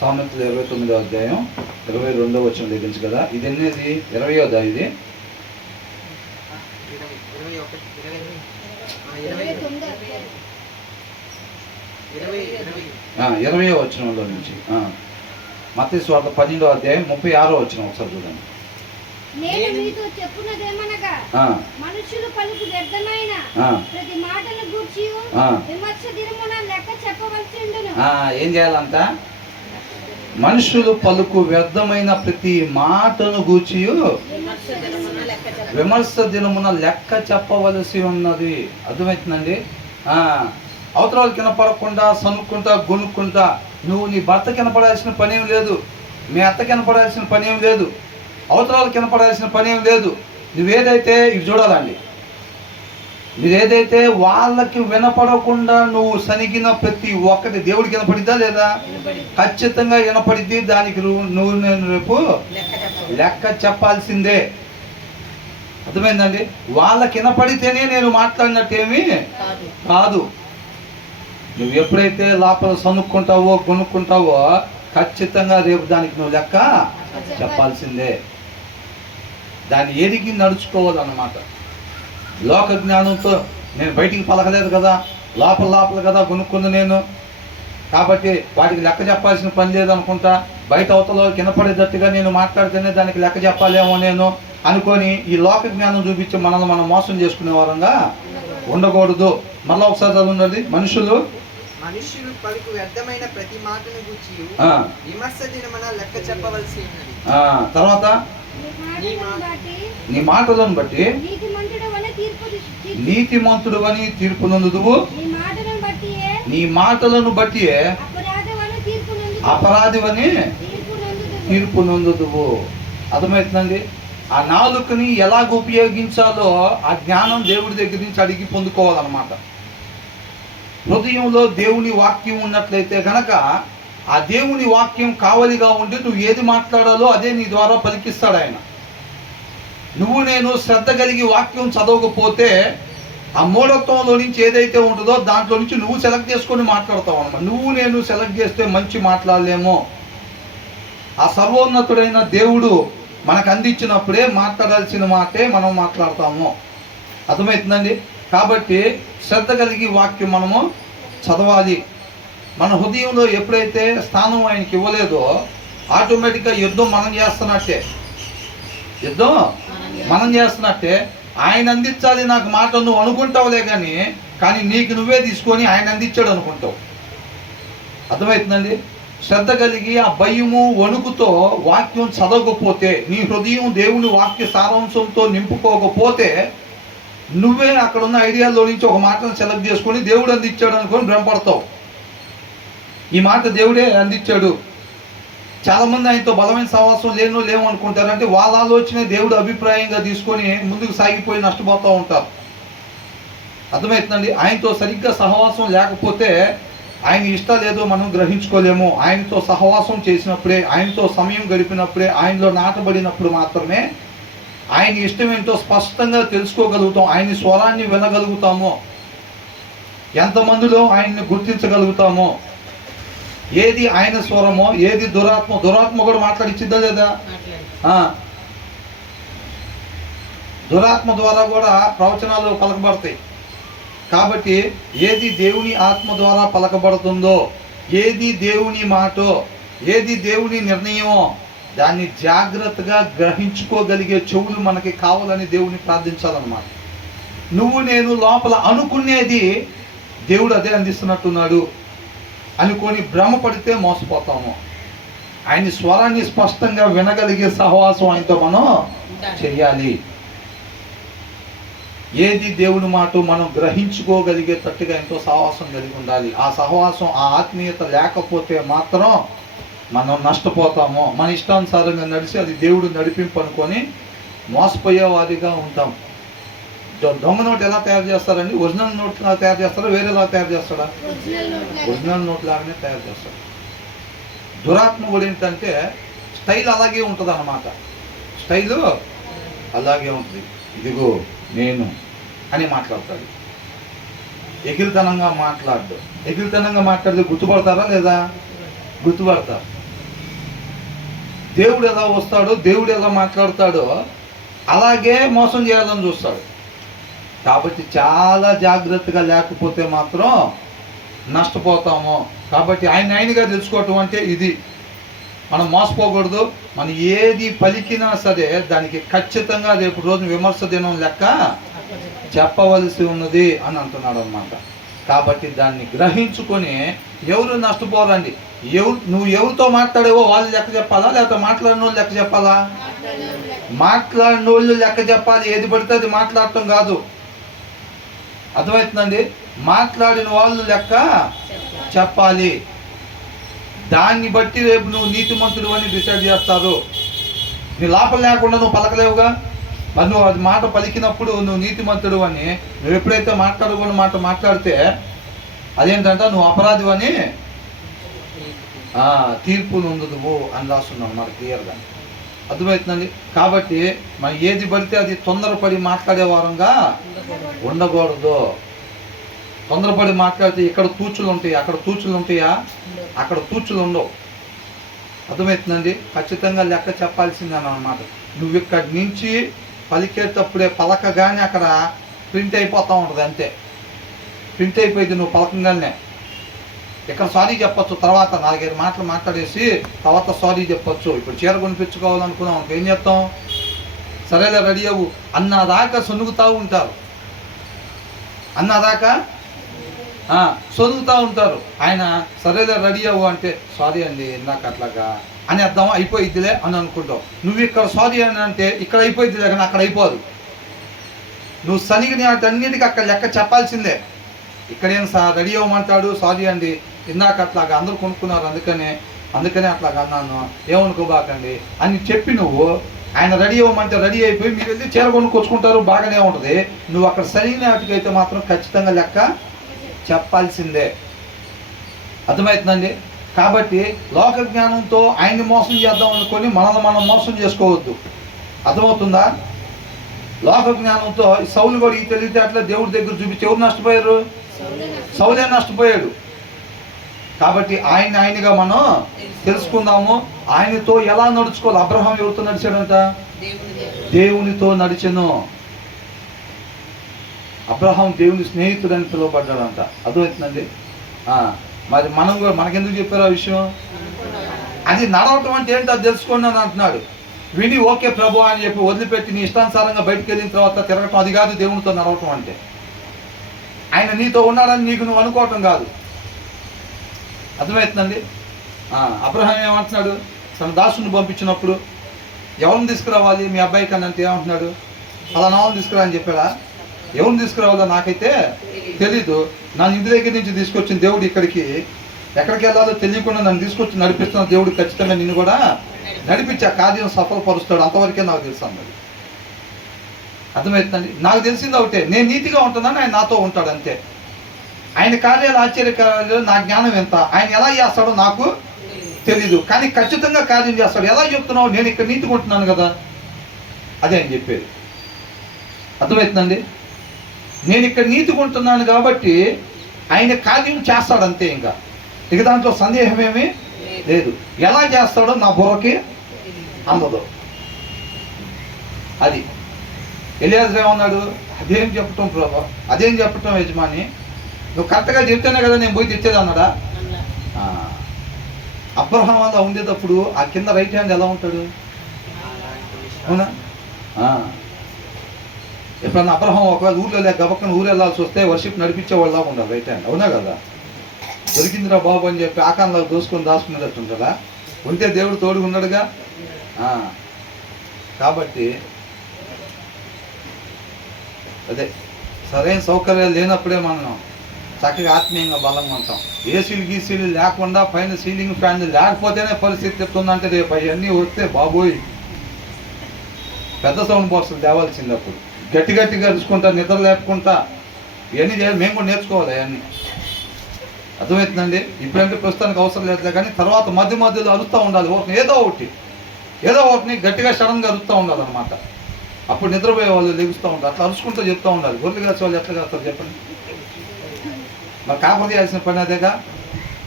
సామెతలు 29వ అధ్యాయం 22వ వచనం దగ్గర నుంచి కదా. ఇది ఎన్నది? 20వ ఇది 20వ వచనంలో నుంచి. మత్తయి సువార్త 12వ అధ్యాయం 36వ వచనం ఒకసారి చూడండి. నేను మీతో చెప్పున్నదేమనగా మనుషులు పలుకు వ్యర్థమైన ప్రతి మాటను గూర్చి విమర్శ దినమున లెక్క చెప్పవలసి ఉండును. ఏం చేయాలంట? మనుషులు పలుకు వ్యర్థమైన ప్రతి మాటను గూర్చి విమర్శ దినమున లెక్క చెప్పవలసి ఉన్నది. అర్థమవుతుందండి? అవతరాలు కినపడకుండా సనుక్కుంటా గొనుక్కుంటా నువ్వు నీ భర్త కినపడాల్సిన పనేం లేదు, మీ అత్త కినపడాల్సిన పనేం లేదు, అవతరాలు కినపడాల్సిన పనేం లేదు. నువ్వేదైతే ఇవి చూడాలండి, మీరేదైతే వాళ్ళకి వినపడకుండా నువ్వు సనిగిన ప్రతి ఒక్కటి దేవుడికి వినపడిద్దా లేదా? ఖచ్చితంగా వినపడిద్ది. దానికి నువ్వు నేను రేపు లెక్క చెప్పాల్సిందే. అర్థమైందండి? వాళ్ళకి వినపడితేనే నేను మాట్లాడినట్టేమీ కాదు. నువ్వు ఎప్పుడైతే లోపల సనుక్కుంటావో కొనుక్కుంటావో ఖచ్చితంగా రేపు దానికి నువ్వు లెక్క చెప్పాల్సిందే. దాన్ని ఎరిగి నడుచుకోవాలన్నమాట. లోక జ్ఞానంతో నేను బయటికి పలకలేదు కదా, లోపల కదా కొనుక్కుంది నేను, కాబట్టి వాటికి లెక్క చెప్పాల్సిన పని లేదనుకుంటా. బయట అవతల వినపడేటట్టుగా నేను మాట్లాడితేనే దానికి లెక్క చెప్పాలేమో నేను అనుకొని ఈ లోక జ్ఞానం చూపించి మనల్ని మనం మోసం చేసుకునే వారంగా ఉండకూడదు. మళ్ళీ ఒకసారి చదువున్నది. మనుషులు పలుకు వ్యర్థమైన ప్రతి మాటను గూర్చి విమర్శ దినమున లెక్క చెప్పవలసి ఉన్నది. తర్వాత నీ మాటలను బట్టి నీతిమంతుడు అని తీర్పు నందుదువు, నీ మాటలను బట్టి అపరాధివని తీర్పు నందుదువు. అర్థమవుతుందండి? ఆ నాలుకని ఎలాగ ఉపయోగించాలో ఆ జ్ఞానం దేవుడి దగ్గర నుంచి అడిగి పొందుకోవాలన్నమాట. హృదయంలో దేవుని వాక్యం ఉన్నట్లయితే కనుక ఆ దేవుని వాక్యం కావలిగా ఉండి నువ్వు ఏది మాట్లాడాలో అదే నీ ద్వారా పలికిస్తాడు ఆయన. నువ్వు నేను శ్రద్ధ కలిగి వాక్యం చదవకపోతే ఆ మూఢత్వంలో నుంచి ఏదైతే ఉంటుందో దాంట్లో నుంచి నువ్వు సెలెక్ట్ చేసుకొని మాట్లాడతావు అన్నమాట. నువ్వు నేను సెలెక్ట్ చేస్తే మంచి మాట్లాడలేమో. ఆ సర్వోన్నతుడైన దేవుడు మనకు అందించినప్పుడే మాట్లాడాల్సిన మాటే మనం మాట్లాడతాము. అర్థమవుతుందండి? కాబట్టి శ్రద్ధ కలిగి వాక్యం మనము చదవాలి. మన హృదయంలో ఎప్పుడైతే స్థానం ఆయనకి ఇవ్వలేదో ఆటోమేటిక్గా యుద్ధం మనం చేస్తున్నట్టే. ఆయన అందించాలి నాకు మాట నువ్వు అనుకుంటావులే కానీ నీకు నువ్వే తీసుకొని ఆయన అందించాడు అనుకుంటావు. అర్థమవుతుందండి? శ్రద్ధ కలిగి ఆ భయము వణుకుతో వాక్యం చదవకపోతే, నీ హృదయం దేవుని వాక్య సారాంశంతో నింపుకోకపోతే నువ్వే అక్కడ ఉన్న ఐడియాలో నుంచి ఒక మాటను సెలెక్ట్ చేసుకొని దేవుడు అందించాడు అనుకొని భ్రమపడతావు. ఈ మాట దేవుడే అందించాడు. చాలామంది ఆయనతో బలమైన సహవాసం లేవు అనుకుంటారు. అంటే వాళ్ళ ఆలోచన దేవుడు అభిప్రాయంగా తీసుకొని ముందుకు సాగిపోయి నష్టపోతూ ఉంటారు. అర్థమవుతుందండి? ఆయనతో సరిగ్గా సహవాసం లేకపోతే ఆయన ఇష్టాలు ఏదో మనం గ్రహించుకోలేము. ఆయనతో సహవాసం చేసినప్పుడే, ఆయనతో సమయం గడిపినప్పుడే, ఆయనలో నాటబడినప్పుడు మాత్రమే ఆయన ఇష్టం ఏంటో స్పష్టంగా తెలుసుకోగలుగుతాం. ఆయన స్వరాన్ని వినగలుగుతాము. ఎంతమందిలో ఆయన్ని గుర్తించగలుగుతామో. ఏది ఆయన స్వరమో, ఏది దురాత్మ కూడా మాట్లాడిచ్చిద్దా లేదా? దురాత్మ ద్వారా కూడా ప్రవచనాలు పలకబడతాయి. కాబట్టి ఏది దేవుని ఆత్మ ద్వారా పలకబడుతుందో, ఏది దేవుని మాటో, ఏది దేవుని నిర్ణయమో దాన్ని జాగ్రత్తగా గ్రహించుకోగలిగే చెవులు మనకి కావాలని దేవుని ప్రార్థించాలన్నమాట. నువ్వు నేను లోపల అనుకునేది దేవుడు అదే అందిస్తున్నట్టున్నాడు అనుకొని భ్రమపడితే మోసపోతాము. ఆయన స్వరాన్ని స్పష్టంగా వినగలిగే సహవాసం ఆయనతో మనం చెయ్యాలి. ఏది దేవుని మాట మనం గ్రహించుకోగలిగేటట్టుగా ఎంతో సహవాసం కలిగి ఉండాలి. ఆ సహవాసం, ఆ ఆత్మీయత లేకపోతే మాత్రం మనం నష్టపోతాము. మన ఇష్టానుసారంగా నడిచి అది దేవుడు నడిపింపు అనుకొని మోసపోయే వారిగా ఉంటాం. దొంగ నోట్ ఎలా తయారు చేస్తారండి? ఒరిజినల్ నోట్ లాగా తయారు చేస్తారా? వేరేలా తయారు చేస్తాడా? ఒరిజినల్ నోట్ లాగానే తయారు చేస్తాడు. దురాత్మ కూడా ఏంటంటే స్టైల్ అలాగే ఉంటుంది అన్నమాట. స్టైలు అలాగే ఉంటుంది. ఇదిగో నేను అని మాట్లాడతాడు. ఎగిరితనంగా మాట్లాడితే గుర్తుపడతారా లేదా? గుర్తుపడతారు. దేవుడు ఎలా వస్తాడో, దేవుడు ఎలా మాట్లాడతాడో అలాగే మోసం చేయాలని చూస్తాడు. కాబట్టి చాలా జాగ్రత్తగా లేకపోతే మాత్రం నష్టపోతాము. కాబట్టి ఆయనగా తెలుసుకోవటం అంటే ఇది. మనం మోసపోకూడదు. మనం ఏది పలికినా సరే దానికి ఖచ్చితంగా రేపు రోజు విమర్శ దినం లెక్క చెప్పవలసి ఉన్నది అని అంటున్నాడు అన్నమాట. కాబట్టి దాన్ని గ్రహించుకొని ఎవరు నష్టపోరండి. నువ్వు ఎవరితో మాట్లాడేవో వాళ్ళు లెక్క చెప్పాలా, లేకపోతే మాట్లాడిన వాళ్ళు లెక్క చెప్పాలా? మాట్లాడిన వాళ్ళు లెక్క చెప్పాలి. ఏది పడితే అది మాట్లాడటం కాదు. అర్థమవుతుందండి? మాట్లాడిన వాళ్ళు లెక్క చెప్పాలి. దాన్ని బట్టి రేపు నువ్వు నీతిమంతుడు అని డిసైడ్ చేస్తారు. నీ లోపల లేకుండా నువ్వు పలకలేవుగా. మరి నువ్వు అది మాట పలికినప్పుడు నువ్వు నీతిమంతుడు అని, నువ్వు ఎప్పుడైతే మాట్లాడుకున్న మాట మాట్లాడితే అదేంటంటే నువ్వు అపరాధి అని తీర్పు నొందుదువు అని రాస్తున్నావు అన్నమాట క్లియర్గా. అర్థమవుతుందండి? కాబట్టి మనం ఏది పడితే అది తొందరపడి మాట్లాడే వారంగా ఉండకూడదు. తొందరపడి మాట్లాడితే ఇక్కడ తూచులు ఉంటాయి, అక్కడ తూచులు ఉంటాయా? అక్కడ తూచులు ఉండవు. అర్థమవుతుందండి? ఖచ్చితంగా లెక్క చెప్పాల్సిందే అన్నమాట. నువ్వు ఇక్కడి నుంచి పలికేటప్పుడే పలకగానే అక్కడ ప్రింట్ అయిపోతూ ఉంటుంది, అంతే. ప్రింట్ అయిపోయింది నువ్వు పలకంగానే. ఇక్కడ సారీ చెప్పొచ్చు, తర్వాత 4-5 మాటలు మాట్లాడేసి తర్వాత సారీ చెప్పొచ్చు. ఇప్పుడు చీర కొనిపించుకోవాలనుకున్నాం, ఏం చెప్తాం? సరేలే రెడీ అవ్వు అన్నదాకా సొనుగుతూ ఉంటారు. అన్నదాకా సొనుగుతూ ఉంటారు. ఆయన సరేలే రెడీ అవ్వు అంటే సారీ అండి ఇందాక అట్లాగా అని అర్థం అయిపోయిద్దిలే అని అనుకుంటావు. నువ్వు ఇక్కడ సారీ అని అంటే ఇక్కడ అయిపోయిద్దిలే కానీ అక్కడ అయిపోదు. నువ్వు సనిగిని వాటన్నిటికీ అక్కడ లెక్క చెప్పాల్సిందే. ఇక్కడేం రెడీ అవ్వమంటాడు, సారీ అండి ఇందాక అట్లాగా అందరూ కొనుక్కున్నారు అందుకనే అట్లాగా అన్నాను, ఏమనుకోబాకండి అని చెప్పి నువ్వు ఆయన రెడీ అవ్వమంటే రెడీ అయిపోయి మీరు వెళ్ళి చీర కొనుక్కొచ్చుకుంటారు, బాగానే ఉంటుంది. నువ్వు అక్కడ సరైన వాటికైతే మాత్రం ఖచ్చితంగా లెక్క చెప్పాల్సిందే. అర్థమవుతుందండి? కాబట్టి లోక జ్ఞానంతో ఆయన్ని మోసం చేద్దాం అనుకొని మనల్ని మనం మోసం చేసుకోవద్దు. అర్థమవుతుందా? లోక జ్ఞానంతో సౌలు కూడా ఈ తెలివితేటలో దేవుడి దగ్గర చూపించి ఎవరు నష్టపోయారు? సౌలే నష్టపోయాడు. కాబట్టి ఆయనగా మనం తెలుసుకుందాము. ఆయనతో ఎలా నడుచుకోవాలి. అబ్రహాం ఎవరితో నడిచాడంట? దేవునితో నడిచెను. అబ్రహాం దేవుని స్నేహితుడని పిలువబడ్డాడంట. అర్థమవుతుందండి? మరి మనం కూడా మనకెందుకు చెప్పారు ఆ విషయం? అది నడవటం అంటే ఏంటో అది తెలుసుకోండి అని అంటున్నాడు. విని ఓకే ప్రభు అని చెప్పి వదిలిపెట్టి నీ ఇష్టానుసారంగా బయటకు వెళ్ళిన తర్వాత తిరగటం అది కాదు దేవునితో నడవటం అంటే. ఆయన నీతో ఉన్నాడని నీకు నువ్వు అనుకోవటం కాదు. అర్థమవుతుందండి? అబ్రహాం ఏమంటున్నాడు? తన దాసుని పంపించినప్పుడు ఎవరిని తీసుకురావాలి మీ అబ్బాయి కన్నా అంటే ఏమంటున్నాడు? అలా నావని తీసుకురా అని చెప్పాడా? ఎవరిని తీసుకురావాలో నాకైతే తెలీదు. నన్ను ఇంటి దగ్గర నుంచి తీసుకొచ్చిన దేవుడు ఎక్కడికి వెళ్ళాలో తెలియకుండా నన్ను తీసుకొచ్చి నడిపిస్తున్న దేవుడు ఖచ్చితంగా నిన్ను కూడా నడిపించి ఆ కార్యం సఫలపరుస్తాడు. అంతవరకే నాకు తెలుసు అన్నది. అర్థమవుతుందండి? నాకు తెలిసింది ఒకటే, నేను నీతిగా ఉంటున్నాను, ఆయన నాతో ఉంటాడు అంతే. ఆయన కార్యాలు ఆశ్చర్యకార్యాలు నా జ్ఞానం ఎంత, ఆయన ఎలా చేస్తాడో నాకు తెలీదు, కానీ ఖచ్చితంగా కార్యం చేస్తాడు. ఎలా చెప్తున్నావు? నేను ఇక్కడ నీతిగా ఉంటున్నాను కదా, అదే అని చెప్పేది. అర్థమవుతుందండి? నేను ఇక్కడ నీతిగా ఉంటున్నాను కాబట్టి ఆయన కార్యం చేస్తాడు అంతే. ఇక దాంట్లో సందేహం ఏమీ లేదు. ఎలా చేస్తాడో నా బుర్రకి అందదు. అది ఎలియాజరు ఏమన్నాడు? అదేం చెప్పటం ప్రభా, అదేం చెప్పటం యజమాని, నువ్వు కరెక్ట్గా చెప్తేనే కదా నేను పోయి తెచ్చేది అన్నాడా? అబ్రహాం అలా ఉండేటప్పుడు ఆ కింద రైట్ హ్యాండ్ ఎలా ఉంటాడు? అవునా? ఎప్పుడన్నా అబ్రహాం ఒకవేళ ఊర్లో లేక గబక్కన ఊరు వెళ్ళాల్సి వస్తే వర్షిప్ నడిపించేవాళ్ళ ఉండాలి రైట్ హ్యాండ్. అవునా కదా? దొరికిందిరా బాబు అని చెప్పి ఆకాంలో దోసుకొని దాచుకునేటట్టు ఉంటుందా? ఉంటే దేవుడు తోడుగా ఉన్నాడుగా. కాబట్టి అదే సరైన సౌకర్యాలు లేనప్పుడే మనం చక్కగా ఆత్మీయంగా బలంగా ఉంటాం. ఏసీలు గీసీలు లేకుండా పైన సీలింగ్ ఫ్యాన్లు లేకపోతేనే పరిస్థితి చెప్తుందంటే రేపు అవన్నీ వస్తే బాబోయ్ పెద్ద సౌండ్ బాక్సులు తేవాల్సింది. అప్పుడు గట్టి గట్టిగా అరుచుకుంటా, నిద్ర లేపుకుంటా ఇవన్నీ చేయాలి. మేము కూడా నేర్చుకోవాలి అవన్నీ. అర్థమవుతుందండి? ఇప్పుడంటే ప్రస్తుతానికి అవసరం లేదు కానీ తర్వాత మధ్యలో అరుస్తూ ఉండాలి. ఏదో ఒకటిని గట్టిగా సడన్గా అరుస్తూ ఉండాలి అన్నమాట. అప్పుడు నిద్రపోయే వాళ్ళు లెగుస్తూ ఉంటారు. అట్లా అరుచుకుంటూ చెప్తూ ఉండాలి. గొర్రెలు కాసే వాళ్ళు ఎట్లా కాస్తారు చెప్పండి? మరి కాపర్ చేయాల్సిన పని అదేగా.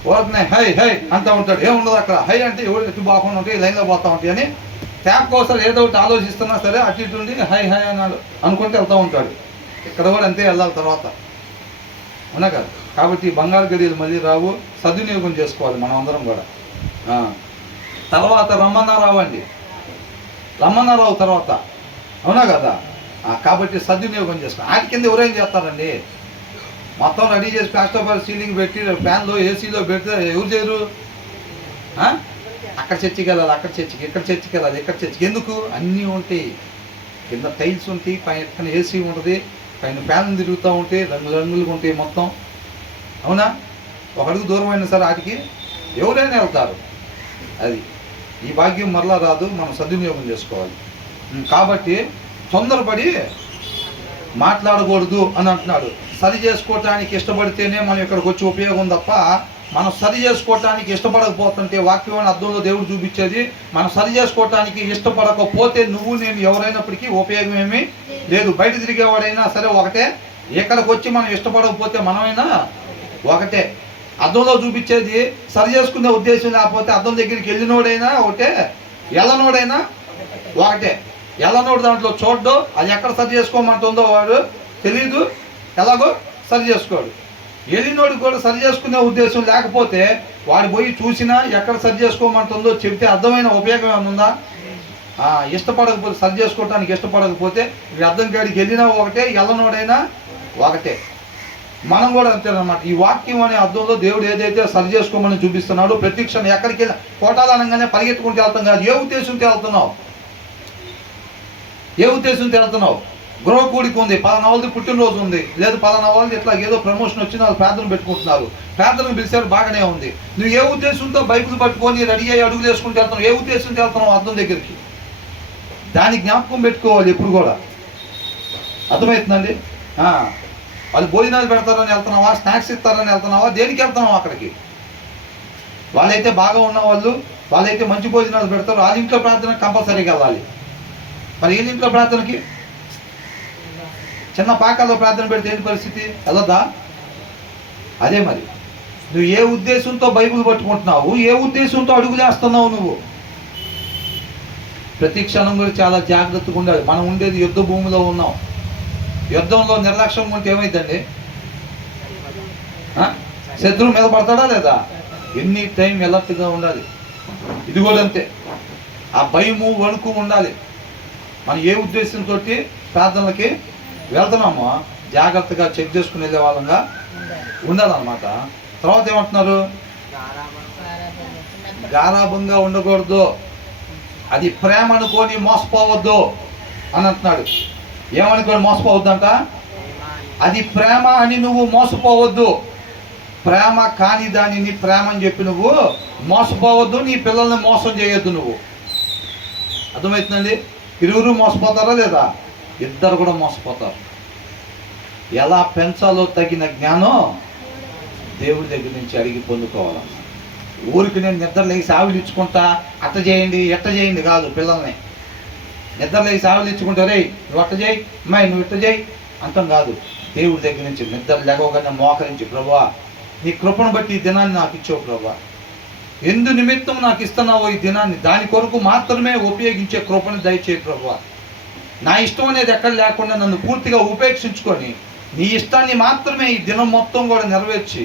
ఊరకనే హై హై అంటూ ఉంటాడు. ఏముండదు అక్కడ. హై అంటే ఎవరు ఎటు బాగుండా ఉంటాయి, లైన్లో పోతూ ఉంటాయి అని ట్యాప్ కోసం ఏదో ఒకటి ఆలోచిస్తున్నా సరే అటు ఇటు ఉండి హై హై అన్నాడు అనుకుంటే వెళ్తూ ఉంటాడు. ఇక్కడ కూడా అంతే వెళ్ళాలి తర్వాత, అవునా కదా. కాబట్టి బంగారు గడియలు మళ్ళీ రావు, సద్వినియోగం చేసుకోవాలి మనం అందరం కూడా. తర్వాత రమణారావు అండి, రమణారావు తర్వాత, అవునా కదా. కాబట్టి సద్వినియోగం చేసుకోవాలి. వాటి కింద ఎవరేం చేస్తారండి, మొత్తం రెడీ చేసి ప్లాస్టర్ సీలింగ్ పెట్టి ఫ్యాన్లో ఏసీలో పెడితే ఎవరు చేయరు. అక్కడ చర్చికి వెళ్ళాలి, అక్కడ చర్చికి, ఇక్కడ చర్చికి వెళ్ళాలి, ఇక్కడ చర్చికి. ఎందుకు? అన్నీ ఉంటాయి, కింద టైల్స్ ఉంటాయి, పైన ఏసీ ఉంటుంది, పైన ఫ్యాన్ తిరుగుతూ ఉంటాయి, రంగులుగా ఉంటాయి మొత్తం, అవునా. ఒక అడుగు దూరం అయినా సరే వాటికి ఎవరైనా వెళ్తారు. అది ఈ భాగ్యం మరలా రాదు, మనం సద్వినియోగం చేసుకోవాలి. కాబట్టి తొందరపడి మాట్లాడకూడదు అని అంటున్నాడు. సరి చేసుకోవటానికి ఇష్టపడితేనే మనం ఇక్కడికి వచ్చి ఉపయోగం తప్ప, మనం సరి చేసుకోవటానికి ఇష్టపడకపోతుంటే వాక్యం అర్థంలో దేవుడు చూపించేది, మనం సరి చేసుకోవటానికి ఇష్టపడకపోతే నువ్వు నేను ఎవరైనప్పటికీ ఉపయోగం ఏమీ లేదు. బయట తిరిగేవాడైనా సరే ఒకటే, ఇక్కడికి వచ్చి మనం ఇష్టపడకపోతే మనమైనా ఒకటే. అర్థంలో చూపించేది సరి చేసుకునే ఉద్దేశం లేకపోతే అర్థం దగ్గరికి వెళ్ళినోడైనా ఒకటే, ఎల్లనోడైనా ఒకటే. ఎల్లనోడు దాంట్లో చూడ్డు, అది ఎక్కడ సరి చేసుకోమంటుందో వాడు తెలీదు, ఎలాగో సరి చేసుకోడు. వెళ్ళినోడికి కూడా సరి చేసుకునే ఉద్దేశం లేకపోతే వాడు పోయి చూసినా ఎక్కడ సరి చేసుకోమంటుందో చెప్తే అర్థమైన ఉపయోగం ఏమైనా ఉందా? ఇష్టపడకపోతే, సరి చేసుకోవడానికి ఇష్టపడకపోతే అర్థం కాడికి వెళ్ళినా ఒకటే, ఎల్లనోడైనా ఒకటే. మనం కూడా అంతేనమాట. ఈ వాక్యం అనే అర్థంలో దేవుడు ఏదైతే సరి చేసుకోమని చూపిస్తున్నాడో ప్రతి క్షణం ఎక్కడికి వెళ్ళినా కోటాదనంగానే పరిగెత్తుకుంటూ వెళ్తాం కాదు. ఏ ఉద్దేశంతో వెళ్తున్నావు? ఏ ఉద్దేశంతో వెళ్తున్నావు? గృహ కూడికి ఉంది, పలానా వాళ్ళది పుట్టినరోజు ఉంది, లేదు పలానా వాళ్ళది ఇట్లా ఏదో ప్రమోషన్ వచ్చిన వాళ్ళు ప్రార్థన పెట్టుకుంటున్నారు, ప్రార్థనకు పిలిచారు, బాగానే ఉంది. నువ్వు ఏ ఉద్దేశంతో బైబిల్ పట్టుకొని రెడీ అయ్యి అడుగులు వేసుకుంటూ వెళ్తున్నావు? ఏ ఉద్దేశంతో వెళ్తున్నావు అర్థం దగ్గరికి? దాన్ని జ్ఞాపకం పెట్టుకోవాలి ఎప్పుడు కూడా. అర్థమవుతుందండి? వాళ్ళు భోజనాలు పెడతారని వెళ్తున్నావా, స్నాక్స్ ఇస్తారని వెళ్తున్నావా, దేనికి వెళ్తున్నావా అక్కడికి? వాళ్ళైతే బాగా ఉన్నవాళ్ళు, వాళ్ళైతే మంచి భోజనాలు పెడతారు, వాళ్ళ ఇంట్లో ప్రార్థన కంపల్సరీగా వెళ్ళాలి. మరి వీళ్ళ ఇంట్లో ప్రార్థనకి చిన్న పాకాల్లో ప్రార్థన పెడితే ఏంటి పరిస్థితి? వెళ్ళదా? అదే మరి నువ్వు ఏ ఉద్దేశంతో బైబిల్ పట్టుకుంటున్నావు, ఏ ఉద్దేశంతో అడుగులేస్తున్నావు నువ్వు? ప్రతి క్షణం కూడా చాలా జాగ్రత్తగా ఉండాలి. మనం ఉండేది యుద్ధ భూమిలో ఉన్నాం. యుద్ధంలో నిర్లక్ష్యంగా ఉంటే ఏమైందండి? శత్రువు మీద పడతాడా లేదా? ఎనీ టైం ఎలర్ట్గా ఉండాలి. ఇది కూడా అంతే, ఆ భయము వణుకు ఉండాలి. మనం ఏ ఉద్దేశంతో ప్రార్థనలకి వెళ్తున్నామో జాగ్రత్తగా చెక్ చేసుకుని వెళ్ళే వాళ్ళంగా ఉండాలన్నమాట. తర్వాత ఏమంటున్నారు? గారాభంగా ఉండకూడదు, అది ప్రేమ అనుకొని మోసపోవద్దు అని అంటున్నాడు. ఏమనుకోని మోసపోవద్దంట? అది ప్రేమ అని నువ్వు మోసపోవద్దు. ప్రేమ కాని దానిని ప్రేమ అని చెప్పి నువ్వు మోసపోవద్దు. నీ పిల్లల్ని మోసం చేయొద్దు నువ్వు. అర్థమవుతుందండి? ఇరువురు మోసపోతారా లేదా? ఇద్దరు కూడా మోసపోతారు. ఎలా పెంచాలో తగిన జ్ఞానం దేవుడి దగ్గర నుంచి అడిగి పొందుకోవాలన్నమాట. ఊరికి నేను నిద్ర లేచి ఆవిలు ఇచ్చుకుంటా, అట్ట చేయండి ఎట్ట చేయండి కాదు. పిల్లల్ని నిద్ర లేచి ఆవిలు ఇచ్చుకుంటా, రే నువ్వు అట్ట చేయి, అమ్మాయి నువ్వు ఇట్ట చేయి అంతం కాదు. దేవుడి దగ్గర నుంచి నిద్ర లేవగానే మోకరించి, ప్రభువా నీ కృపను బట్టి ఈ దినాన్ని నాకు ఇచ్చావు ప్రభువా, ఎందు నిమిత్తం నాకు ఇస్తున్నావో ఈ దినాన్ని, దాని కొరకు మాత్రమే ఉపయోగించే కృపను దయచేయి ప్రభువా. నా ఇష్టం అనేది ఎక్కడ లేకుండా నన్ను పూర్తిగా ఉపేక్షించుకొని నీ ఇష్టాన్ని మాత్రమే ఈ దినం మొత్తం కూడా నెరవేర్చి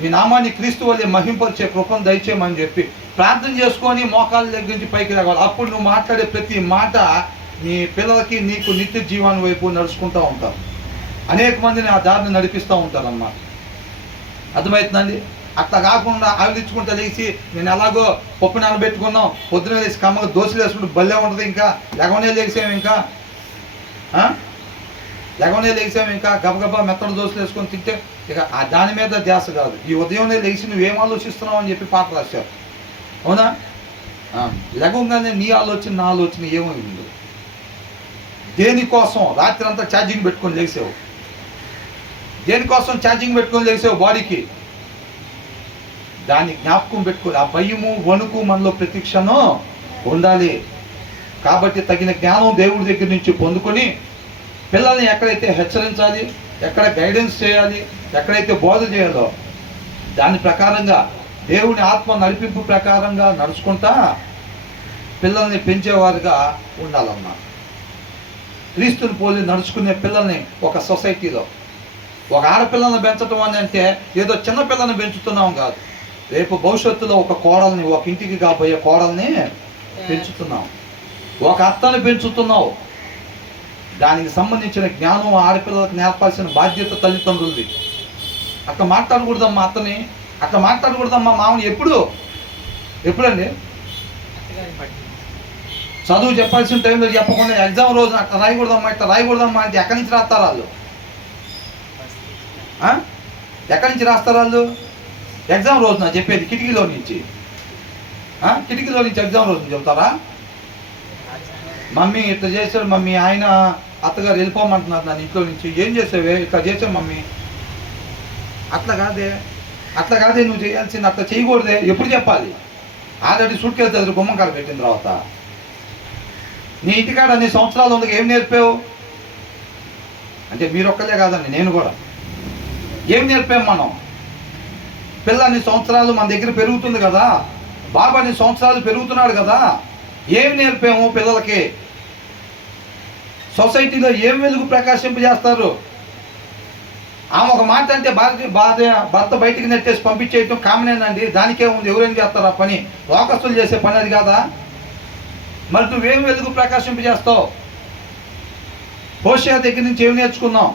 మీ నామాన్ని క్రీస్తు వల్లే మహింపరిచే కృపను దయచేయమని చెప్పి ప్రార్థన చేసుకొని మోకాళ్ళ దగ్గర నుంచి పైకి రావాలి. అప్పుడు నువ్వు మాట్లాడే ప్రతి మాట నీ పిల్లలకి నీకు నిత్య జీవాన్ని వైపు నడుచుకుంటూ ఉంటారు. అనేక మందిని ఆ దారిని నడిపిస్తూ ఉంటారన్నమాట. అర్థమవుతుందండి? అట్లా కాకుండా ఆవిలించుకుంటా లేచి నేను ఎలాగో పప్పు నానబెట్టుకున్నాం, పొద్దున లేచి కమ్మగా దోశలు వేసుకుంటూ భలే ఉంటుంది, ఇంకా లెగవనే లేచాము, ఇంకా లెగవనే లేచాము, ఇంకా గబగబా మెత్తడి దోశలు వేసుకొని తింటే ఇక దాని మీద ధ్యాస కాదు. ఈ ఉదయంనే లేచి నువ్వేం ఆలోచిస్తున్నావు అని చెప్పి పాట రాశారు, అవునా? లెగవగానే నీ ఆలోచన నా ఆలోచన ఏమైంది? దేనికోసం రాత్రి అంతా ఛార్జింగ్ పెట్టుకొని లేచావు? దేనికోసం ఛార్జింగ్ పెట్టుకొని లేచావు బాడీకి? దాన్ని జ్ఞాపకం పెట్టుకోవాలి. ఆ భయము వణుకు మనలో ప్రతి క్షణం ఉండాలి. కాబట్టి తగిన జ్ఞానం దేవుడి దగ్గర నుంచి పొందుకొని పిల్లల్ని ఎక్కడైతే హెచ్చరించాలి, ఎక్కడ గైడెన్స్ చేయాలి, ఎక్కడైతే బోధ చేయాలో దాని ప్రకారంగా దేవుని ఆత్మ నడిపింపు ప్రకారంగా నడుచుకుంటా పిల్లల్ని పెంచేవారుగా ఉండాలమ్మా. క్రీస్తుని పోలి నడుచుకునే పిల్లల్ని ఒక సొసైటీలో, ఒక ఆడపిల్లల్ని పెంచడం అని అంటే ఏదో చిన్న పిల్లల్ని పెంచుతున్నాం కాదు. రేపు భవిష్యత్తులో ఒక కోడల్ని, ఒక ఇంటికి కాబోయే కోడల్ని పెంచుతున్నాం, ఒక అత్తని పెంచుతున్నావు. దానికి సంబంధించిన జ్ఞానం ఆడపిల్లలకు నేర్పాల్సిన బాధ్యత తల్లిదండ్రులది. అట్లా మాట్లాడకూడదమ్మా అత్తని, అట్లా మాట్లాడకూడదమ్మా మామని. ఎప్పుడండి చదువు చెప్పాల్సిన టైంలో చెప్పకుండా ఎగ్జామ్ రోజున అట్లా రాయకూడదమ్మా, ఇట్లా రాయకూడదమ్మా అంటే ఎక్కడి నుంచి రాస్తారు వాళ్ళు? ఎక్కడి నుంచి రాస్తారు వాళ్ళు? ఎగ్జామ్ రోజున చెప్పేది కిటికీలో నుంచి ఎగ్జామ్ రోజున చెప్తారా? మమ్మీ ఇట్లా చేశాడు మమ్మీ, ఆయన అత్తగారు వెళ్ళిపోమంటున్నారు నన్ను ఇంట్లో నుంచి, ఏం చేసావే? ఇట్లా చేసావు మమ్మీ. అట్లా కాదే నువ్వు చేయాల్సింది, అట్లా చేయకూడదే. ఎప్పుడు చెప్పాలి? ఆల్రెడీ సూట్ కేసు దగ్గర గుమ్మం కాడ పెట్టిన తర్వాత నీ ఇంటికాడ నీ సంవత్సరాలు ఉంది, ఏం నేర్పావు? అంటే మీరు ఒక్కలే కాదండి, నేను కూడా. ఏం నేర్పాము మనం? పిల్ల అన్ని సంవత్సరాలు మన దగ్గర పెరుగుతుంది కదా, బాబు అన్ని సంవత్సరాలు పెరుగుతున్నాడు కదా, ఏం నేర్పాము పిల్లలకి? సొసైటీలో ఏం వెలుగు ప్రకాశింపజేస్తారు? ఆమె ఒక మాట అంటే భర్త బయటికి నెట్టేసి పంపించేయటం కామనేనండి, దానికే ఉంది. ఎవరేం చేస్తారు ఆ పని? లోకస్తులు చేసే పని అది కాదా? మరి నువ్వేం వెలుగు ప్రకాశింపజేస్తావు? హోషేయ దగ్గర నుంచి ఏం నేర్చుకున్నావు?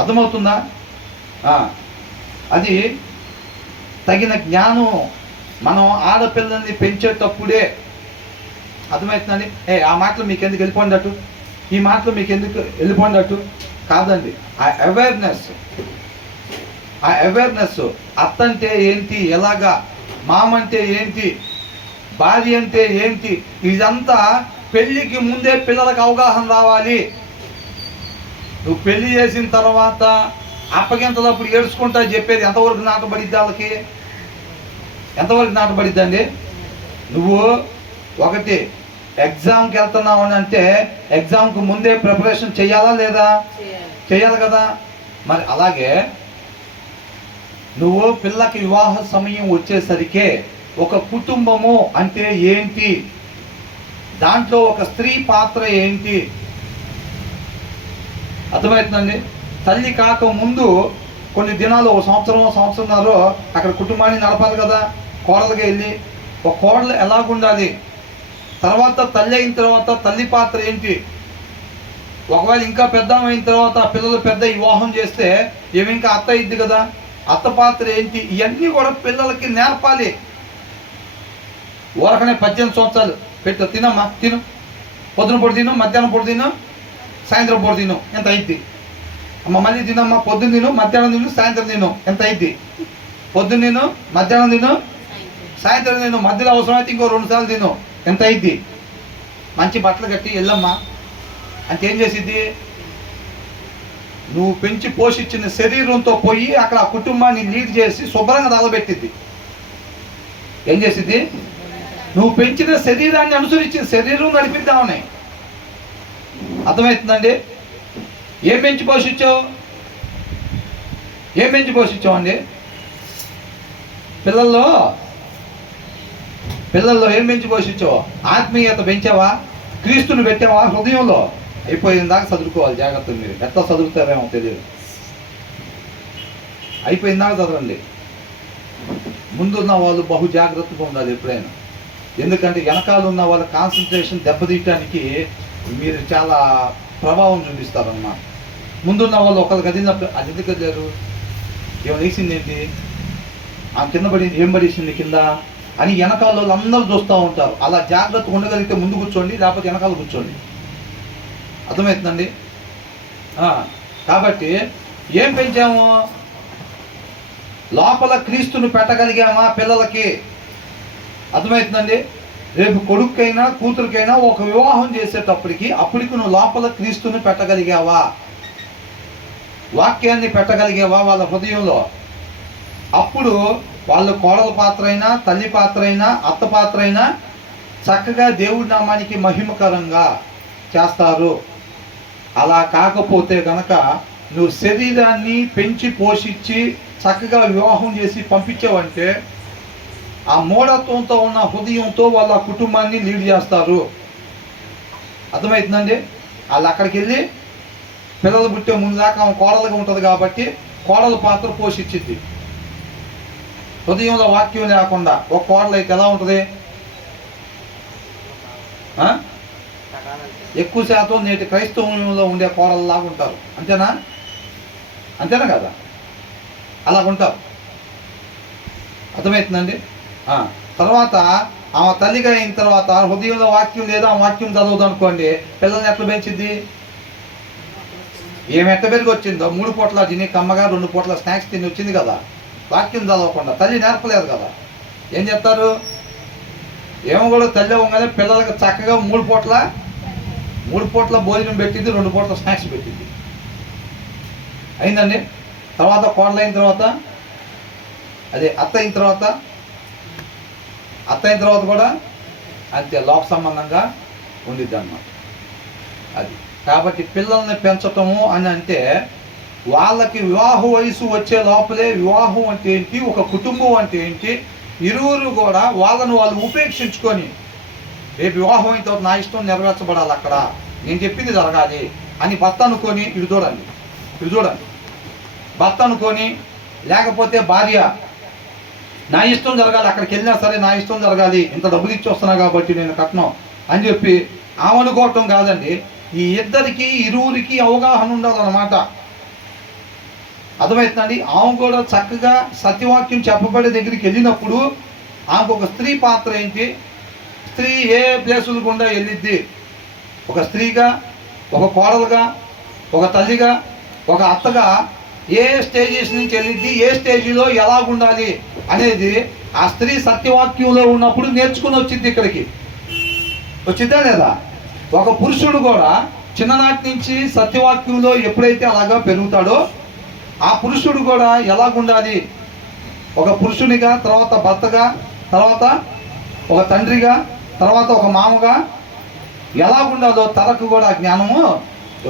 అర్థమవుతుందా? అది తగిన జ్ఞానం మనం ఆడపిల్లల్ని పెంచేటప్పుడే. అర్థమవుతుందండి? ఆ మాటలు మీకు ఎందుకు వెళ్ళిపోయినట్టు, ఈ మాటలు మీకు ఎందుకు వెళ్ళిపోయినట్టు కాదండి. ఆ అవేర్నెస్ అత్త అంటే ఏంటి, ఎలాగా, మామ అంటే ఏంటి, భార్య అంటే ఏంటి, ఇదంతా పెళ్ళికి ముందే పిల్లలకు అవగాహన రావాలి. నువ్వు పెళ్లి చేసిన తర్వాత అప్పగింతలప్పుడు ఏడ్చుకుంటా చెప్పేది ఎంతవరకు నాటబడిద్ది? వాళ్ళకి ఎంతవరకు నాటబడిద్దండి? నువ్వు ఒకటి ఎగ్జామ్కి వెళ్తున్నావు అని అంటే ఎగ్జామ్కి ముందే ప్రిపరేషన్ చేయాలా లేదా? చేయాలి కదా. మరి అలాగే నువ్వు పిల్లకి వివాహ సమయం వచ్చేసరికే ఒక కుటుంబము అంటే ఏంటి, దాంట్లో ఒక స్త్రీ పాత్ర ఏంటి అర్థమవుతుందండి. తల్లి కాక ముందు కొన్ని దినాలు, ఒక సంవత్సరంన్నర అక్కడ కుటుంబాన్ని నడపాలి కదా. కోడలుగా వెళ్ళి ఒక కోడలు ఎలాగుండాలి, తర్వాత తల్లి అయిన తర్వాత తల్లి పాత్ర ఏంటి, ఒకవేళ ఇంకా పెద్ద అయిన తర్వాత పిల్లలు పెద్ద వివాహం చేస్తే ఏమి ఇంకా అత్త అయింది కదా, అత్త పాత్ర ఏంటి, ఇవన్నీ కూడా పిల్లలకి నేర్పాలి. ఊరకనే 18 సంవత్సరాలు పెట్టు, తినమ్మా తిను, పొద్దున పూట తిను, మధ్యాహ్నం పూట తిను, సాయంత్రం పూట తిను, ఎంత అయింది? అమ్మ మళ్ళీ తినమ్మా, పొద్దున్న తిను, మధ్యాహ్నం తిను, సాయంత్రం తిను, ఎంత అయింది? పొద్దున్న తిను, మధ్యాహ్నం తిను, సాయంత్రం తిను, మధ్యలో అవసరమైతే ఇంకో 2 సార్లు తిను, ఎంత అయింది? మంచి బట్టలు కట్టి వెళ్ళమ్మా అంటే ఏం చేసిద్ది? నువ్వు పెంచి పోషించిన శరీరంతో పోయి అక్కడ ఆ కుటుంబాన్ని లీడ్ చేసి శుభ్రంగా తగలబెట్టిద్ది. ఏం చేసిద్ది? నువ్వు పెంచిన శరీరాన్ని అనుసరించి శరీరం నడిపిద్దామని. అర్థమవుతుందండి? ఏం పెంచి పోషించావు? ఏం పెంచి పోషించావు అండి? పిల్లల్లో ఏం పెంచి పోషించావు? ఆత్మీయత పెంచావా? క్రీస్తుని పెట్టావా హృదయంలో? అయిపోయిన దాకా చదువుకోవాలి, జాగ్రత్తగా. మీరు ఎట్లా చదువుతారేమో తెలియదు, అయిపోయిన దాకా చదవండి. ముందున్న వాళ్ళు బహు జాగ్రత్తగా ఉండాలి ఎప్పుడైనా. ఎందుకంటే వెనకాల ఉన్న వాళ్ళ కాన్సన్ట్రేషన్ దెబ్బతీయటానికి మీరు చాలా ప్రభావం చూపిస్తారన్నమాట. ముందున్న వాళ్ళు ఒకరికి కదిలినప్పుడు అది ఎందుకు కదిలారు, ఏం వేసింది ఏంటి, ఆ కింద పడింది, ఏం పడేసింది కింద అని వెనకాల వాళ్ళు అందరూ చూస్తూ ఉంటారు. అలా జాగ్రత్తగా ఉండగలిగితే ముందు కూర్చోండి, లేకపోతే వెనకాల కూర్చోండి. అర్థమవుతుందండి? కాబట్టి ఏం పెంచాము? లోపల క్రీస్తుని పెట్టగలిగామా పిల్లలకి? అర్థమవుతుందండి? రేపు కొడుకైనా కూతురికైనా ఒక వివాహం చేసేటప్పటికి అప్పటికి నువ్వు లోపల క్రీస్తుని పెట్టగలిగావా? వాక్యాన్ని పెట్టగలిగావా వాళ్ళ హృదయంలో? అప్పుడు వాళ్ళు కోడల పాత్ర అయినా, తల్లి పాత్ర అయినా, అత్త పాత్ర అయినా చక్కగా దేవుడి నామానికి మహిమకరంగా చేస్తారు. అలా కాకపోతే కనుక నువ్వు శరీరాన్ని పెంచి పోషించి చక్కగా వివాహం చేసి పంపించావంటే ఆ మూఢత్వంతో ఉన్న హృదయంతో వాళ్ళ కుటుంబాన్ని లీడ్ చేస్తారు. అర్థమవుతుందండి? వాళ్ళు అక్కడికి వెళ్ళి పిల్లలు పుట్టే ముందు దాకా ఆమె కోడలుగా ఉంటుంది కాబట్టి కోడల పాత్ర పోషించింది. హృదయంలో వాక్యం లేకుండా ఒక కోడలు అయితే ఎలా ఉంటుంది? ఎక్కువ శాతం నేటి క్రైస్తవంలో ఉండే కోడలలాగా ఉంటారు. అంతేనా? అంతేనా కదా? అలాగుంటారు. అర్థమవుతుందండి? తర్వాత ఆమె తల్లిగా అయిన తర్వాత హృదయంలో వాక్యం లేదా ఆ వాక్యం చదవదు అనుకోండి, పిల్లల్ని ఎట్లా పెంచింది? ఏమి ఎట్ట పెరిగి వచ్చిందో 3 పూట్ల తిని కమ్మగా 2 పూట్ల స్నాక్స్ తిని వచ్చింది కదా. వాక్యం చదవకుండా తల్లి నేర్పలేదు కదా. ఏం చెప్తారు? ఏమో కూడా తల్లి అవ్వగానే పిల్లలకు చక్కగా 3 పూట్ల భోజనం పెట్టింది, 2 పూట్ల స్నాక్స్ పెట్టింది. అయిందండి. తర్వాత కోడలు అయిన తర్వాత అదే అత్త అయిన తర్వాత కూడా అంతే లోక సంబంధంగా ఉండిద్ది అన్నమాట. అది కాబట్టి పిల్లల్ని పెంచటము అని అంటే వాళ్ళకి వివాహ వయసు వచ్చే లోపలే వివాహం అంటే ఏంటి, ఒక కుటుంబం అంటే ఏంటి, ఇరువురు కూడా వాళ్ళను వాళ్ళు ఉపేక్షించుకొని రేపు వివాహం అయిన తర్వాత నా ఇష్టం నెరవేర్చబడాలి, అక్కడ నేను చెప్పింది జరగాలి అని భర్త అనుకొని ఇటు చూడండి భర్త అనుకొని, లేకపోతే భార్య నా ఇష్టం జరగాలి, అక్కడికి వెళ్ళినా సరే నా ఇష్టం జరగాలి, ఇంత డబ్బులు ఇచ్చి వస్తున్నా కాబట్టి నేను కట్నం అని చెప్పి ఆమె అనుకోవటం కాదండి. ఈ ఇరువురికి అవగాహన ఉండాలన్నమాట. అర్థమవుతుందండి? ఆమె కూడా చక్కగా సత్యవాక్యం చెప్పబడే దగ్గరికి వెళ్ళినప్పుడు ఆమెకు ఒక స్త్రీ పాత్ర ఏంటి, స్త్రీ ఏ ప్లేసులు గుండా వెళ్ళిద్ది, ఒక స్త్రీగా, ఒక కోడలుగా, ఒక తల్లిగా, ఒక అత్తగా ఏ స్టేజెస్ నుంచి వెళ్ళిద్ది, ఏ స్టేజీలో ఎలాగుండాలి అనేది ఆ స్త్రీ సత్యవాక్యంలో ఉన్నప్పుడు నేర్చుకుని వచ్చింది. ఇక్కడికి వచ్చిద్దా లేదా? ఒక పురుషుడు కూడా చిన్ననాటి నుంచి సత్యవాక్యంలో ఎప్పుడైతే అలాగా పెరుగుతాడో ఆ పురుషుడు కూడా ఎలాగుండాలి, ఒక పురుషునిగా, తర్వాత భర్తగా, తర్వాత ఒక తండ్రిగా, తర్వాత ఒక మామగా ఎలాగుండాలో తనకు కూడా జ్ఞానము